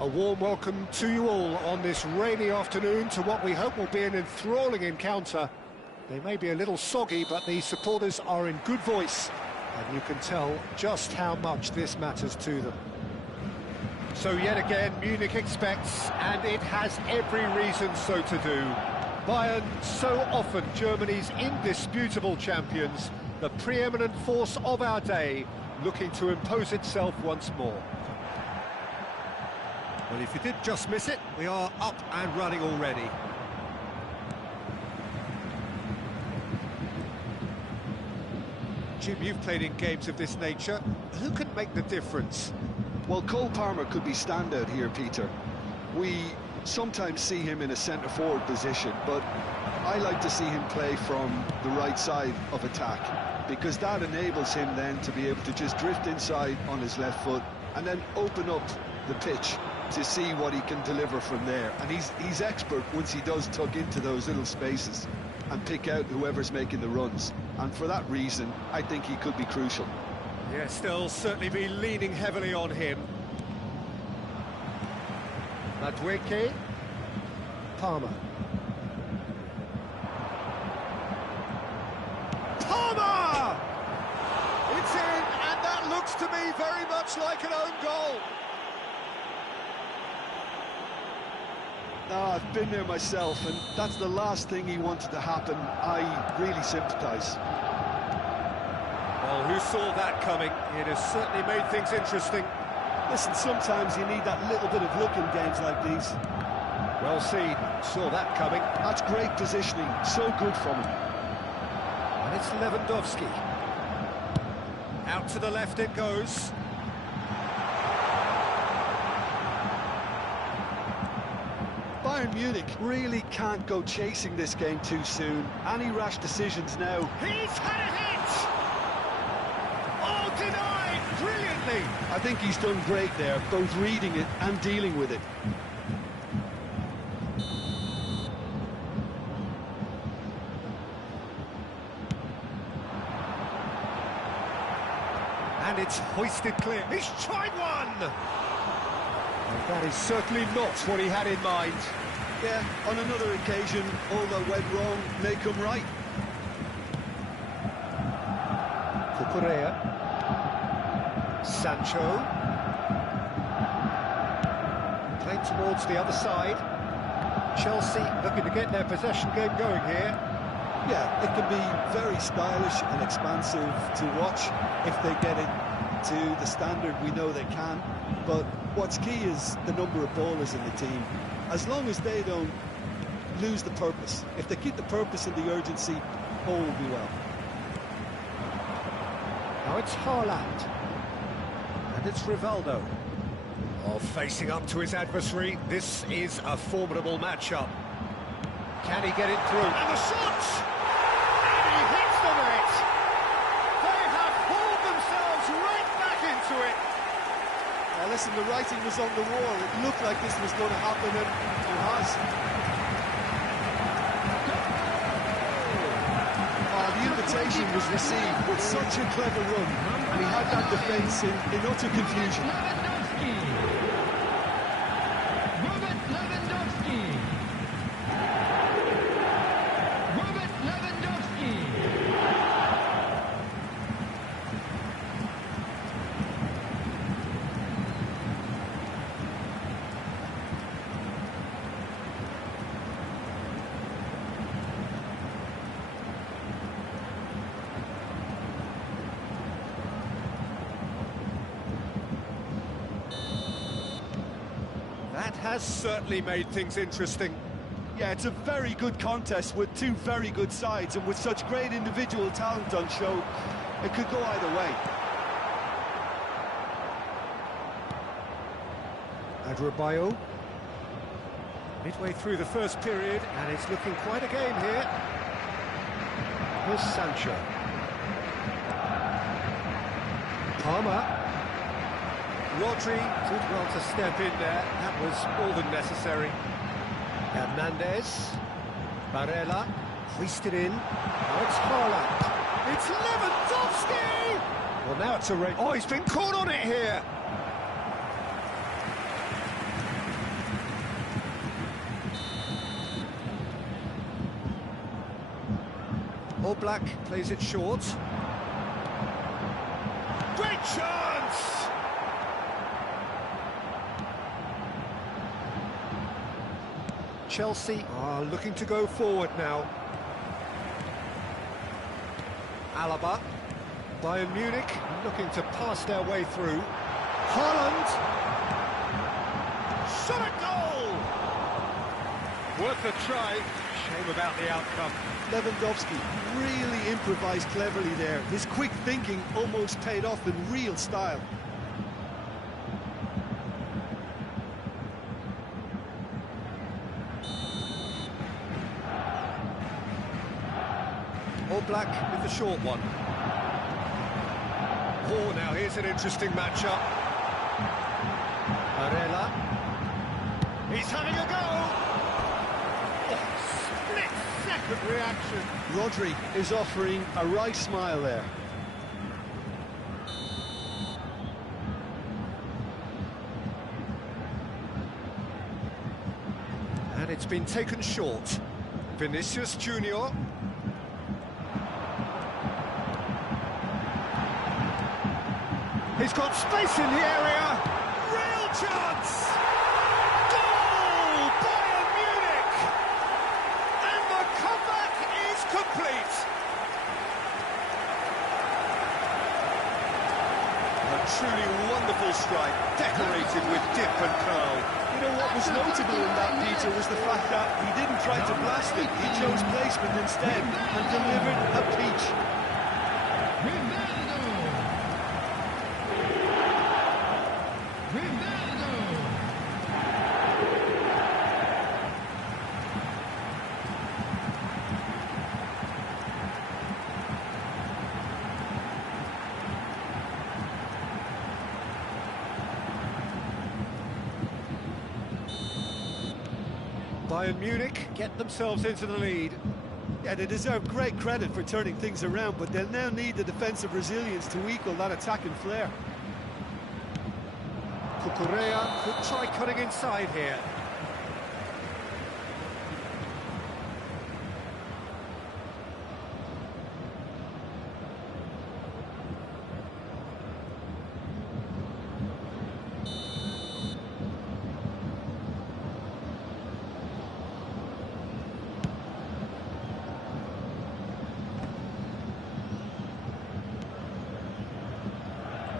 A warm welcome to you all on this rainy afternoon to what we hope will be an enthralling encounter. They may be a little soggy, but the supporters are in good voice, and you can tell just how much this matters to them. So yet again, Munich expects, and it has every reason so to do. Bayern, so often Germany's indisputable champions, the preeminent force of our day, looking to impose itself once more. Well, if you did just miss it, we are up and running already. Jim, you've played in games of this nature. Who can make the difference? Well, Cole Palmer could be standout here, Peter. We sometimes see him in a centre-forward position, but I like to see him play from the right side of attack, because that enables him then to be able to just drift inside on his left foot and then open up the pitch to see what he can deliver from there. And he's expert once he does tuck into those little spaces and pick out whoever's making the runs. And for that reason, I think he could be crucial. Yes, they'll certainly be leaning heavily on him. Madueke. Palmer. Palmer! It's in, and that looks to me very much like an own goal. No, I've been there myself, and that's the last thing he wanted to happen. I really sympathise. Well, who saw that coming? It has certainly made things interesting. Listen, sometimes you need that little bit of luck in games like these. Well seen, saw that coming. That's great positioning, so good from him. And it's Lewandowski. Out to the left it goes. Bayern Munich really can't go chasing this game too soon. Any rash decisions now. He's had a hit! Oh, denied brilliantly! I think he's done great there, both reading it and dealing with it. And it's hoisted clear. He's tried one! And that is certainly not what he had in mind. Yeah, on another occasion, all that went wrong may come right. Cucurella. Sancho. Played towards the other side. Chelsea looking to get their possession game going here. Yeah, it can be very stylish and expansive to watch if they get it to the standard we know they can. But what's key is the number of ballers in the team. As long as they don't lose the purpose, if they keep the purpose and the urgency, all will be well. Now it's Haaland. And it's Rivaldo. Oh, facing up to his adversary. This is a formidable matchup. Can he get it through? And the shot! And he hits the net! They have pulled themselves right back into it. Now listen, the writing was on the wall. It looked like this was going to happen, and it has. Oh, the invitation was received with such a clever run, and he had that defence in utter confusion. Robert Lewandowski. Robert Lewandowski. That has certainly made things interesting. Yeah, it's a very good contest with two very good sides, and with such great individual talent on show, it could go either way. Adebayo. Midway through the first period, and it's looking quite a game here. Here's Sancho. Palmer. Rodri did well to step in there. That was more than necessary. Hernandez. Barella. Hoisted in. Now it's Haaland. It's Lewandowski! Well, now it's a race. Oh, he's been caught on it here. Oblak plays it short. Great chance! Chelsea are looking to go forward now. Alaba. Bayern Munich looking to pass their way through. Haaland. Shot a goal! Worth a try. Shame about the outcome. Lewandowski really improvised cleverly there. His quick thinking almost paid off in real style. Oblak with the short one. Oh, now here's an interesting matchup. Arela. He's having a go! Oh, split-second reaction. Rodri is offering a wry smile there. And it's been taken short. Vinicius Junior. He's got space in the area. Real chance! Goal! Bayern Munich! And the comeback is complete. A truly wonderful strike, decorated with dip and curl. You know what was notable in that, Peter, was the fact that he didn't try to blast it. He chose placement instead and delivered a peach. Bayern Munich get themselves into the lead. Yeah, they deserve great credit for turning things around, but they'll now need the defensive resilience to equal that attacking flair. Cucurella could try cutting inside here.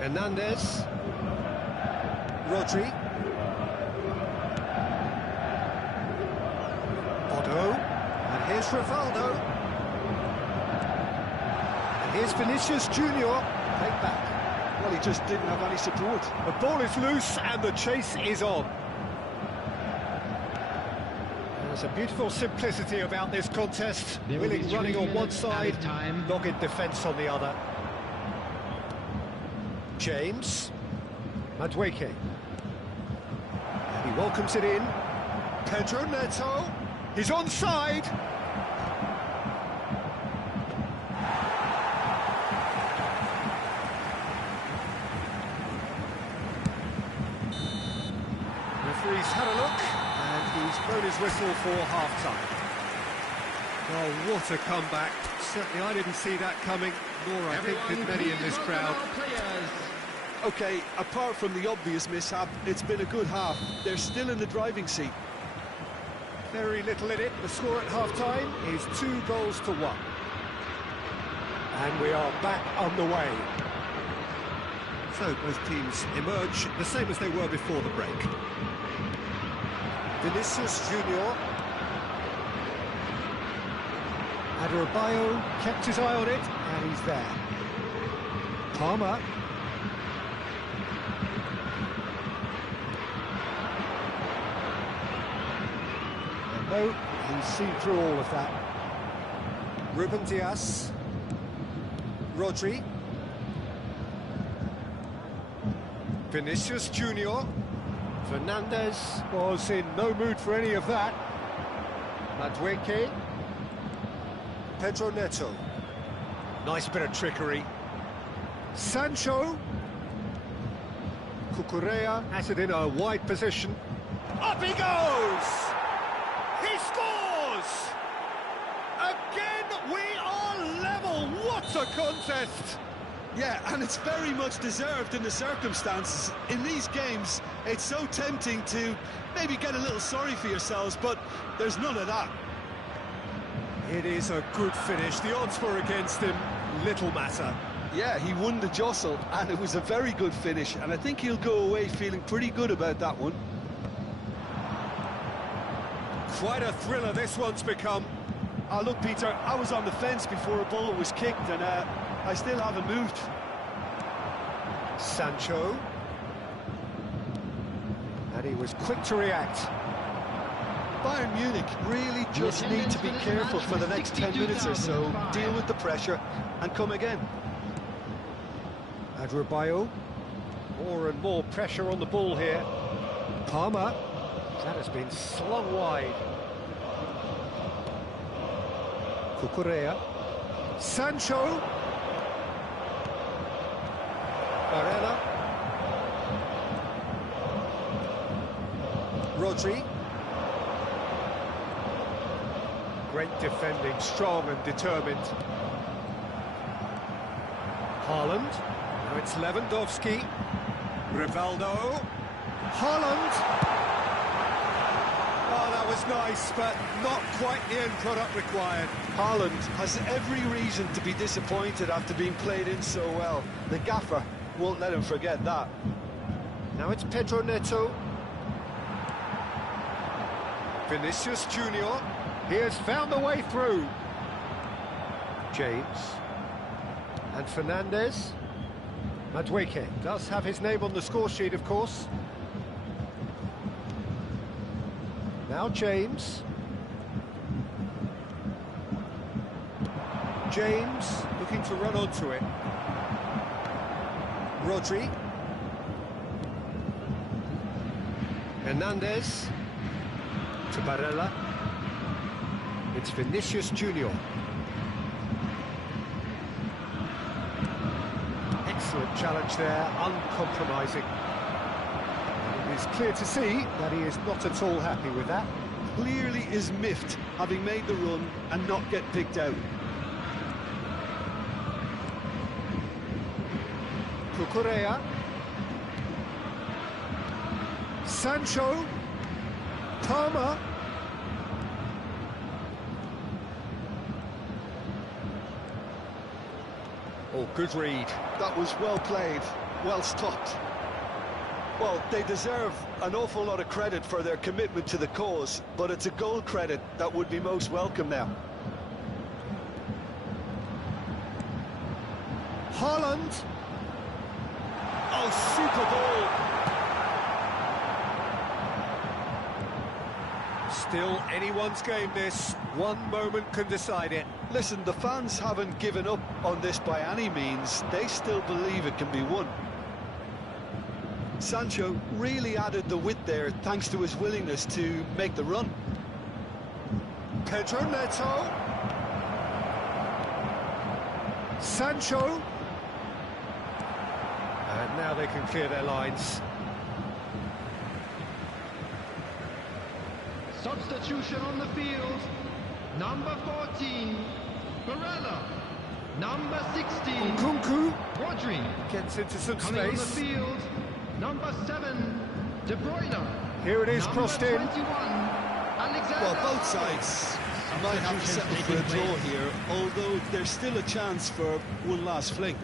Hernandez. Rodri. Bodo. And here's Rivaldo. And here's Vinicius Junior. Take back. Well, he just didn't have any support. The ball is loose and the chase is on. There's a beautiful simplicity about this contest. Willing running on one side, dogged defence on the other. James. Madueke. And he welcomes it in. Pedro Neto. He's onside. Referee's had a look, and he's blown his whistle for half-time. Oh, what a comeback. Certainly I didn't see that coming, nor I think did many in this crowd. OK, apart from the obvious mishap, it's been a good half. They're still in the driving seat. Very little in it. The score at half-time is 2-1. And we are back on the way. So both teams emerge the same as they were before the break. Vinicius Junior. Adebayo kept his eye on it, and he's there. Palmer. And no, he's seen through all of that. Ruben Dias. Rodri. Vinicius Junior. Fernandez was in no mood for any of that. Madueke. Pedro Neto. Nice bit of trickery. Sancho. Cucurella has it in a wide position. Up he goes! He scores! Again, we are level. What a contest! Yeah, and it's very much deserved in the circumstances. In these games, it's so tempting to maybe get a little sorry for yourselves, but there's none of that. It is a good finish. The odds were against him. Little matter. Yeah, he won the jostle, and it was a very good finish, and I think he'll go away feeling pretty good about that one. Quite a thriller this one's become. Oh, look, Peter, I was on the fence before a ball was kicked, and I still haven't moved. Sancho. And he was quick to react. Bayern Munich really just need to be careful for the next 10 minutes or so, deal with the pressure, and come again. Adrabayo. More and more pressure on the ball here. Palmer. That has been slung wide. Cucurella. Sancho. Barella. Rodri. Great defending, strong and determined. Haaland. Now it's Lewandowski. Rivaldo. Haaland. Oh, that was nice, but not quite the end product required. Haaland has every reason to be disappointed after being played in so well. The gaffer won't let him forget that. Now it's Pedro Neto. Vinicius Junior. He has found the way through. James. And Fernandez. Madueke does have his name on the score sheet, of course. Now James. James looking to run onto it. Rodri. Hernandez. To Barella. It's Vinicius Junior. Excellent challenge there, uncompromising. It is clear to see that he is not at all happy with that. Clearly is miffed, having made the run and not get picked out. Cucurella. Sancho. Palmer. Oh, good read. That was well played, well stopped. Well, they deserve an awful lot of credit for their commitment to the cause, but it's a goal credit that would be most welcome now. Haaland. Oh, super ball. Still anyone's game, this. One moment can decide it. Listen, the fans haven't given up on this by any means. They still believe it can be won. Sancho really added the width there thanks to his willingness to make the run. Pedro Neto. Sancho. And now they can clear their lines. Substitution on the field. Number 14, Barella. Number 16, Nkunku Rodri. gets into some Coming on the space. field, number 7, De Bruyne. Here it is, Number crossed in. 21, Alexander. Well, both sides might have to settle for a draw here, although there's still a chance for one last fling.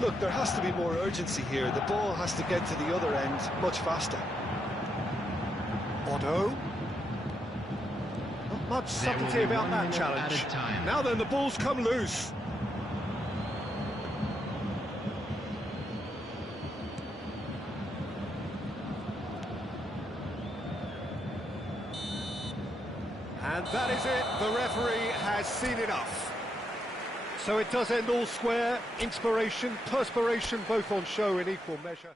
Look, there has to be more urgency here. The ball has to get to the other end much faster. Otto. Not much subtlety about that challenge. Now then, the ball's come loose. And that is it. The referee has seen enough. So it does end all square. Inspiration, perspiration, both on show in equal measure.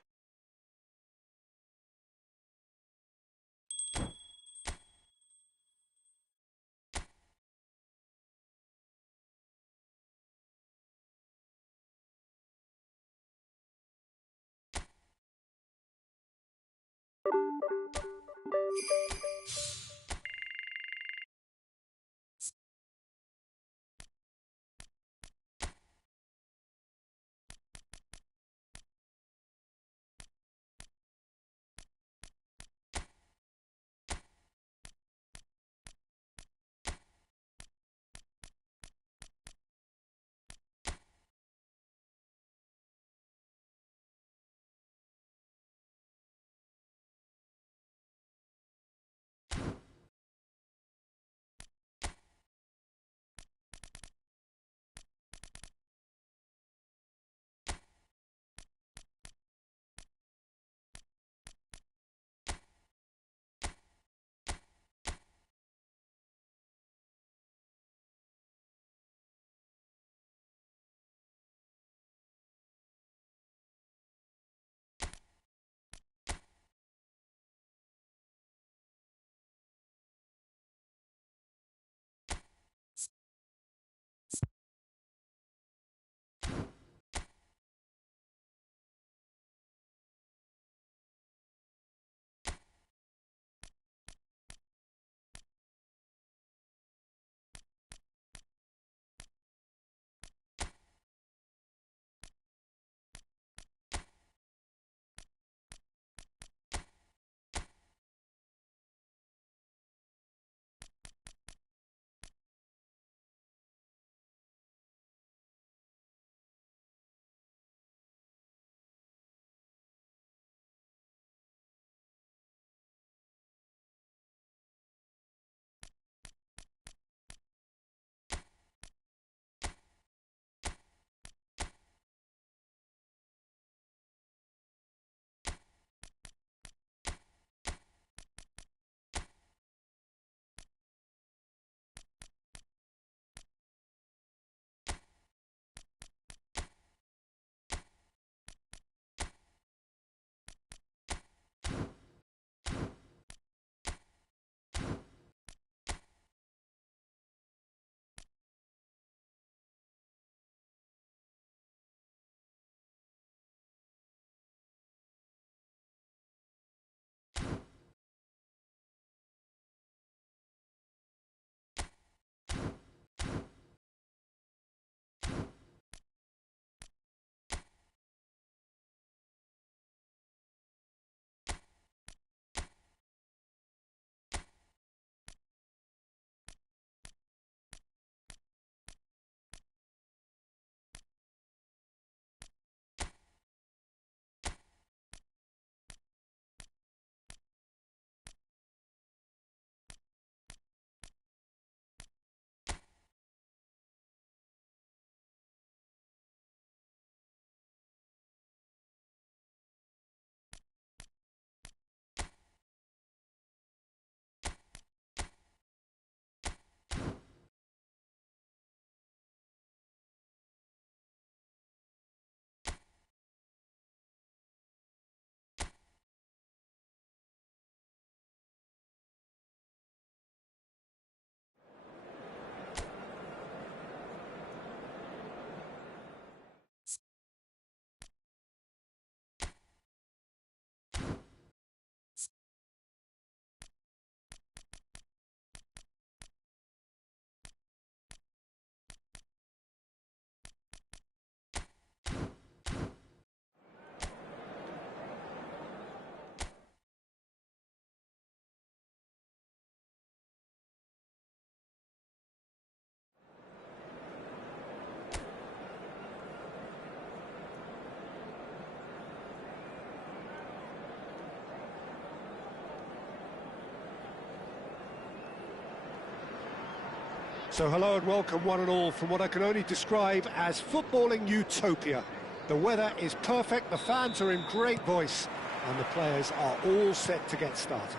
So hello and welcome one and all from what I can only describe as footballing utopia. The weather is perfect, the fans are in great voice, and the players are all set to get started.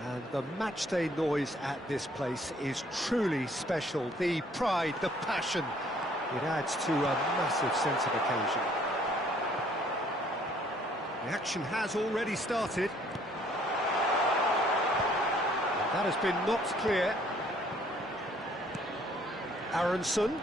And the matchday noise at this place is truly special. The pride, the passion, it adds to a massive sense of occasion. The action has already started. That has been knocked clear. Aronson.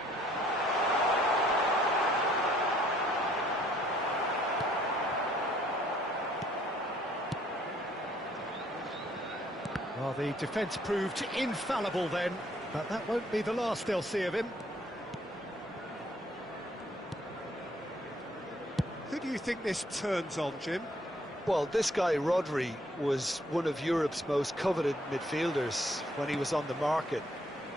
Well, the defence proved infallible then, but that won't be the last they'll see of him. Who do you think this turns on, Jim? Well, this guy, Rodri, was one of Europe's most coveted midfielders when he was on the market,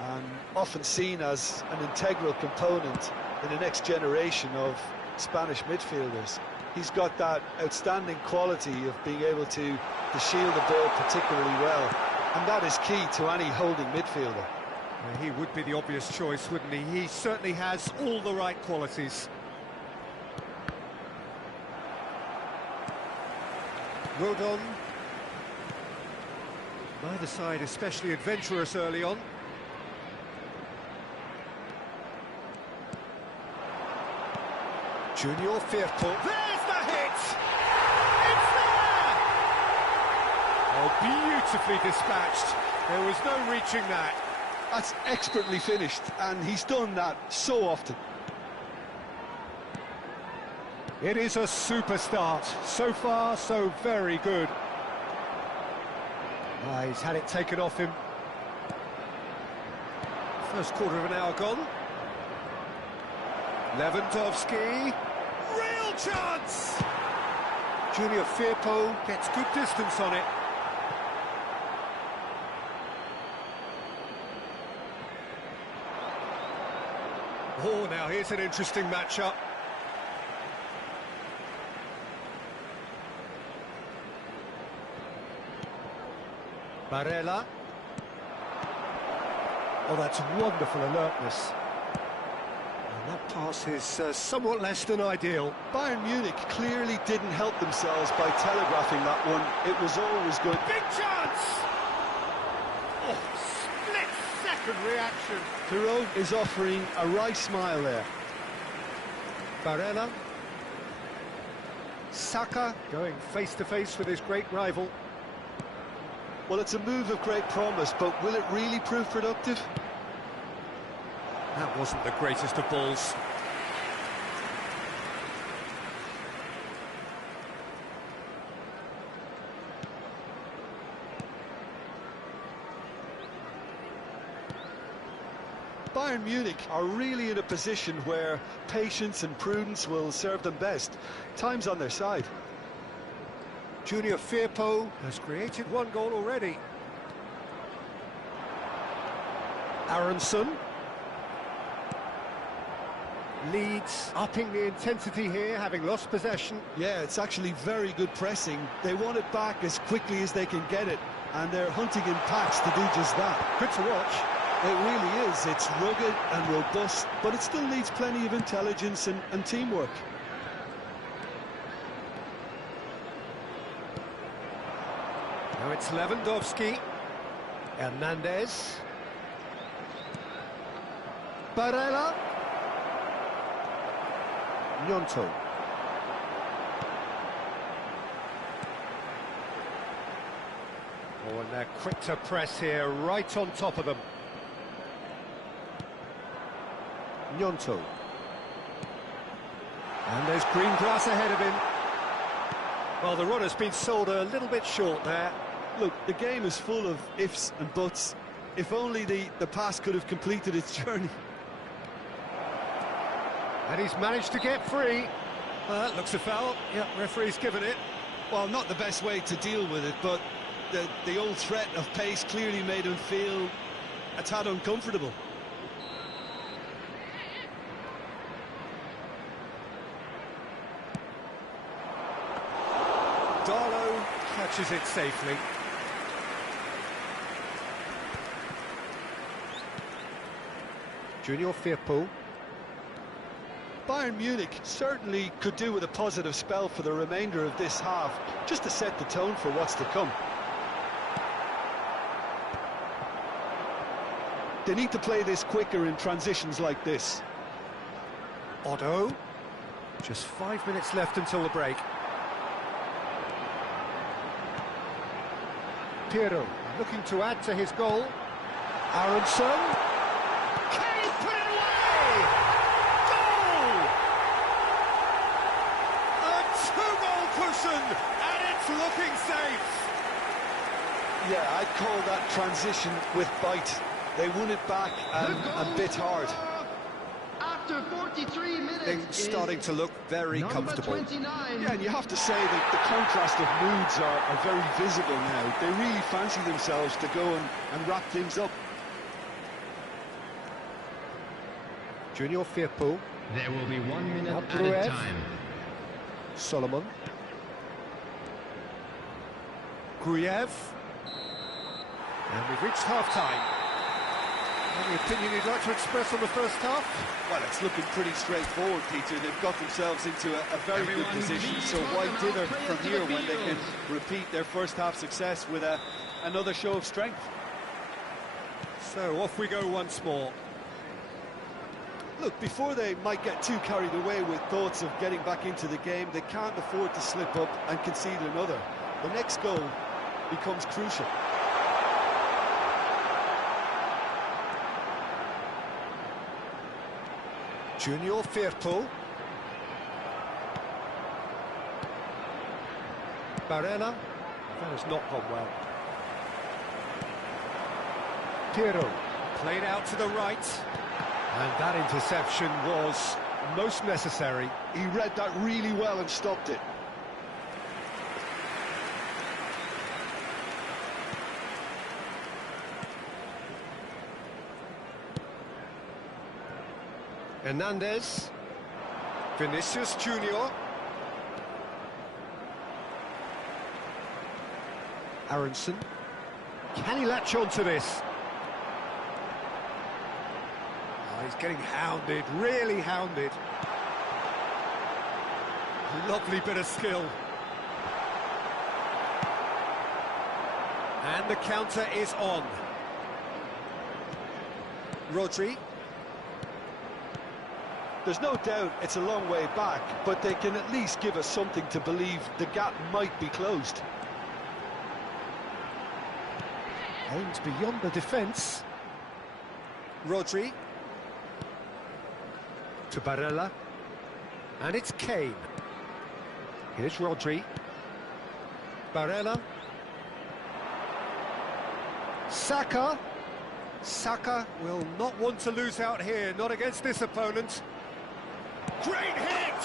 and often seen as an integral component in the next generation of Spanish midfielders. He's got that outstanding quality of being able to shield the ball particularly well, and that is key to any holding midfielder. Yeah, he would be the obvious choice, wouldn't he? He certainly has all the right qualities. Rodon. Neither side especially adventurous early on. Junior Firpo. There's the hit! It's there! Oh, beautifully dispatched. There was no reaching that. That's expertly finished, and he's done that so often. It is a super start. So far, so very good. He's had it taken off him. First quarter of an hour gone. Lewandowski. Real chance! Junior Firpo gets good distance on it. Oh, now here's an interesting matchup. Barella. Oh, that's wonderful alertness. And that pass is somewhat less than ideal. Bayern Munich clearly didn't help themselves by telegraphing that one. It was always good. Big chance! Oh, split-second reaction. Pirot is offering a wry smile there. Barella. Saka going face-to-face with his great rival. Well, it's a move of great promise, but will it really prove productive? That wasn't the greatest of balls. Bayern Munich are really in a position where patience and prudence will serve them best. Time's on their side. Junior Firpo has created one goal already. Aronson. Leeds upping the intensity here, having lost possession. Yeah, it's actually very good pressing. They want it back as quickly as they can get it, and they're hunting in packs to do just that. Good to watch. It really is. It's rugged and robust, but it still needs plenty of intelligence and teamwork. Now it's Lewandowski. Hernandez. Barella. Gnonto. Oh, and they're quick to press here, right on top of them. Gnonto. And there's green grass ahead of him. Well, the run has been sold a little bit short there. Look, the game is full of ifs and buts. If only the pass could have completed its journey. And he's managed to get free. That looks a foul. Yeah, referee's given it. Well, not the best way to deal with it, but the old threat of pace clearly made him feel a tad uncomfortable. Darlow catches it safely. Junior Firpo. Bayern Munich certainly could do with a positive spell for the remainder of this half, just to set the tone for what's to come. They need to play this quicker in transitions like this. Otto. Just 5 minutes left until the break. Piero looking to add to his goal. Aronson. Can he put it away? Goal! A two-goal cushion, and it's looking safe. Yeah, I'd call that transition with bite. They won it back and bit hard. After 43 minutes, Things starting to look very comfortable. 29. Yeah, and you have to say that the contrast of moods are very visible now. They really fancy themselves to go and wrap things up. Junior Firpo. There will be 1 minute Now added Gruev. time. Solomon. Gruev. And we've reached half-time. Any opinion you'd like to express on the first half? Well, it's looking pretty straightforward, Peter. They've got themselves into a very good Everyone position, please so why welcome dither our players from to the here when they field. can repeat their first half success with another show of strength? So off we go once more. Look, before they might get too carried away with thoughts of getting back into the game, they can't afford to slip up and concede another. The next goal becomes crucial. Junior Firpo. Barella. That has not gone well. Piero. Played out to the right. And that interception was most necessary. He read that really well and stopped it. Hernandez. Vinicius Junior. Aronson. Can he latch on to this? Oh, he's getting hounded, really hounded. Lovely bit of skill. And the counter is on. Rodri. There's no doubt it's a long way back, but they can at least give us something to believe the gap might be closed. Aimed beyond the defence. Rodri. To Barella. And it's Kane. Here's Rodri. Barella. Saka. Saka will not want to lose out here, not against this opponent. Great hit!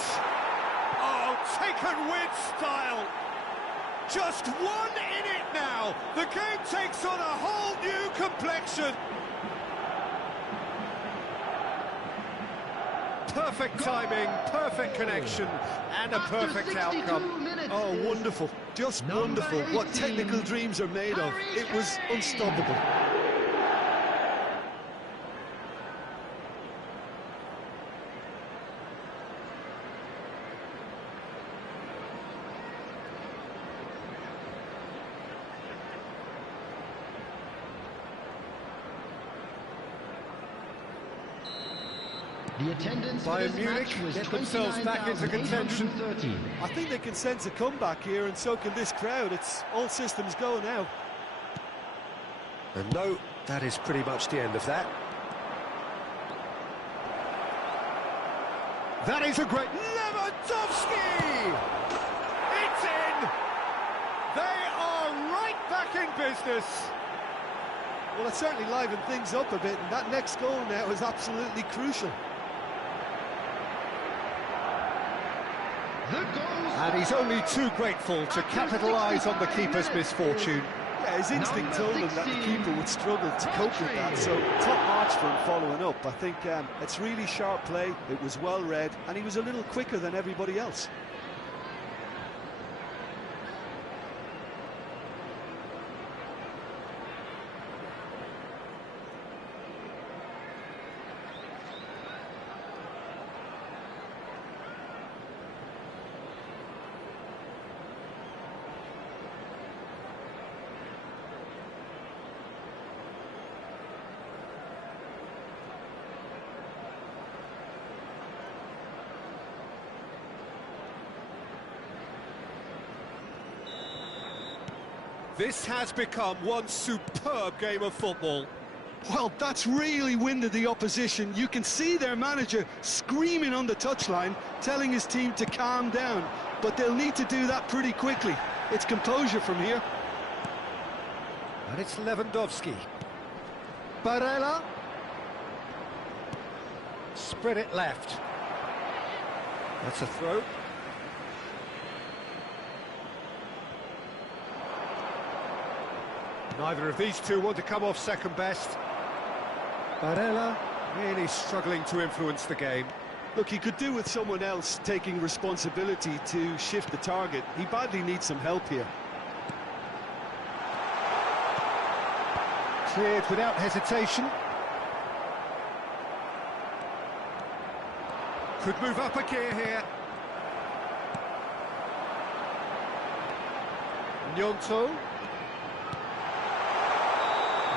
Oh, taken with style. Just one in it now. The game takes on a whole new complexion. Perfect timing, perfect connection, and a After perfect 62 outcome. minutes Oh, is wonderful. Just number wonderful. What 18, technical dreams are made of. Harry It was Kane. unstoppable. The attendance for Bayern this Munich match was get themselves back into contention. 29,830. I think they can sense a comeback here, and so can this crowd. It's all systems go now. And no, that is pretty much the end of that. That is a great... Lewandowski! It's in! They are right back in business. Well, it certainly livened things up a bit, and that next goal now is absolutely crucial. The goal And he's only too grateful to capitalise on the keeper's misfortune. Yeah, his instinct told him that the 16, keeper would struggle to cope with that, so top marks for him following up. I think it's really sharp play, it was well read, and he was a little quicker than everybody else. This has become one superb game of football. Well, that's really winded the opposition. You can see their manager screaming on the touchline, telling his team to calm down. But they'll need to do that pretty quickly. It's composure from here. And it's Lewandowski. Barella. Spread it left. That's a throw. Neither of these two want to come off second best. Barella really struggling to influence the game. Look, he could do with someone else taking responsibility to shift the target. He badly needs some help here. Cleared without hesitation. Could move up a gear here. Gnonto.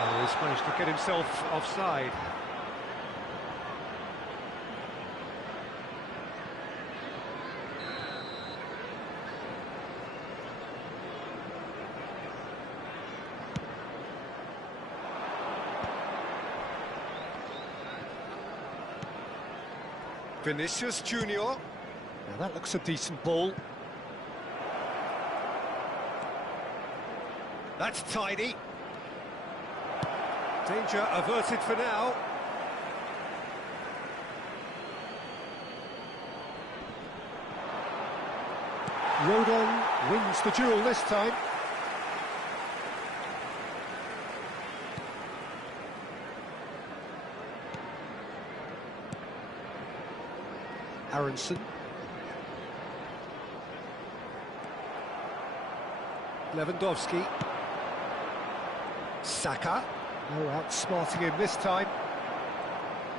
Oh, he's managed to get himself offside. Vinicius Junior. Now that looks a decent ball. That's tidy. Danger averted for now. Rodon wins the duel this time. Aronson. Lewandowski. Saka. No outsmarting him this time.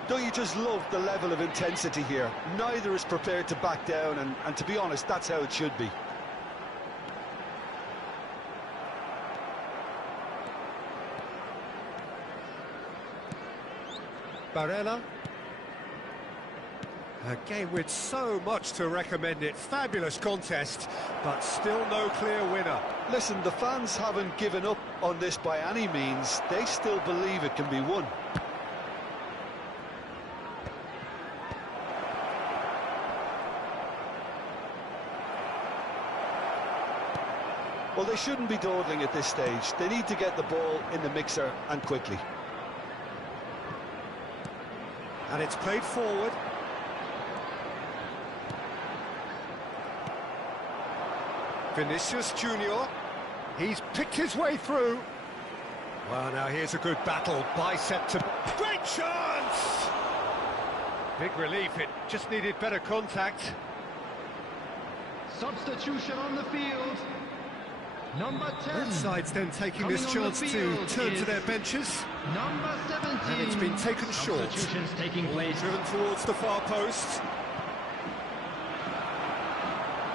Don't you just love the level of intensity here? Neither is prepared to back down, and to be honest, that's how it should be. Barella. A game with so much to recommend it. Fabulous contest, but still no clear winner. Listen, the fans haven't given up on this by any means. They still believe it can be won. Well, they shouldn't be dawdling at this stage. They need to get the ball in the mixer, and quickly. And it's played forward. Vinicius Junior. He's picked his way through. Well, now here's a good battle. Bicep to... Great chance! Big relief, it just needed better contact. Substitution on the field. Number 10. Both sides then taking Coming this on chance the to field turn to is their benches. Number 17. And it's been taken short. Substitutions taking Ball place. driven towards the far post.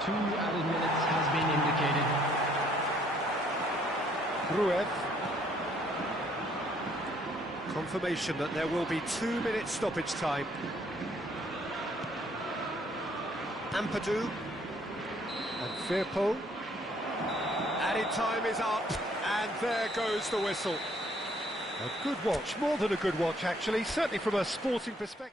2 added minutes has been indicated. Gruev. Confirmation that there will be 2-minute stoppage time. Ampadu. And Firpo. Added time is up, and there goes the whistle. A good watch, more than a good watch actually, certainly from a sporting perspective.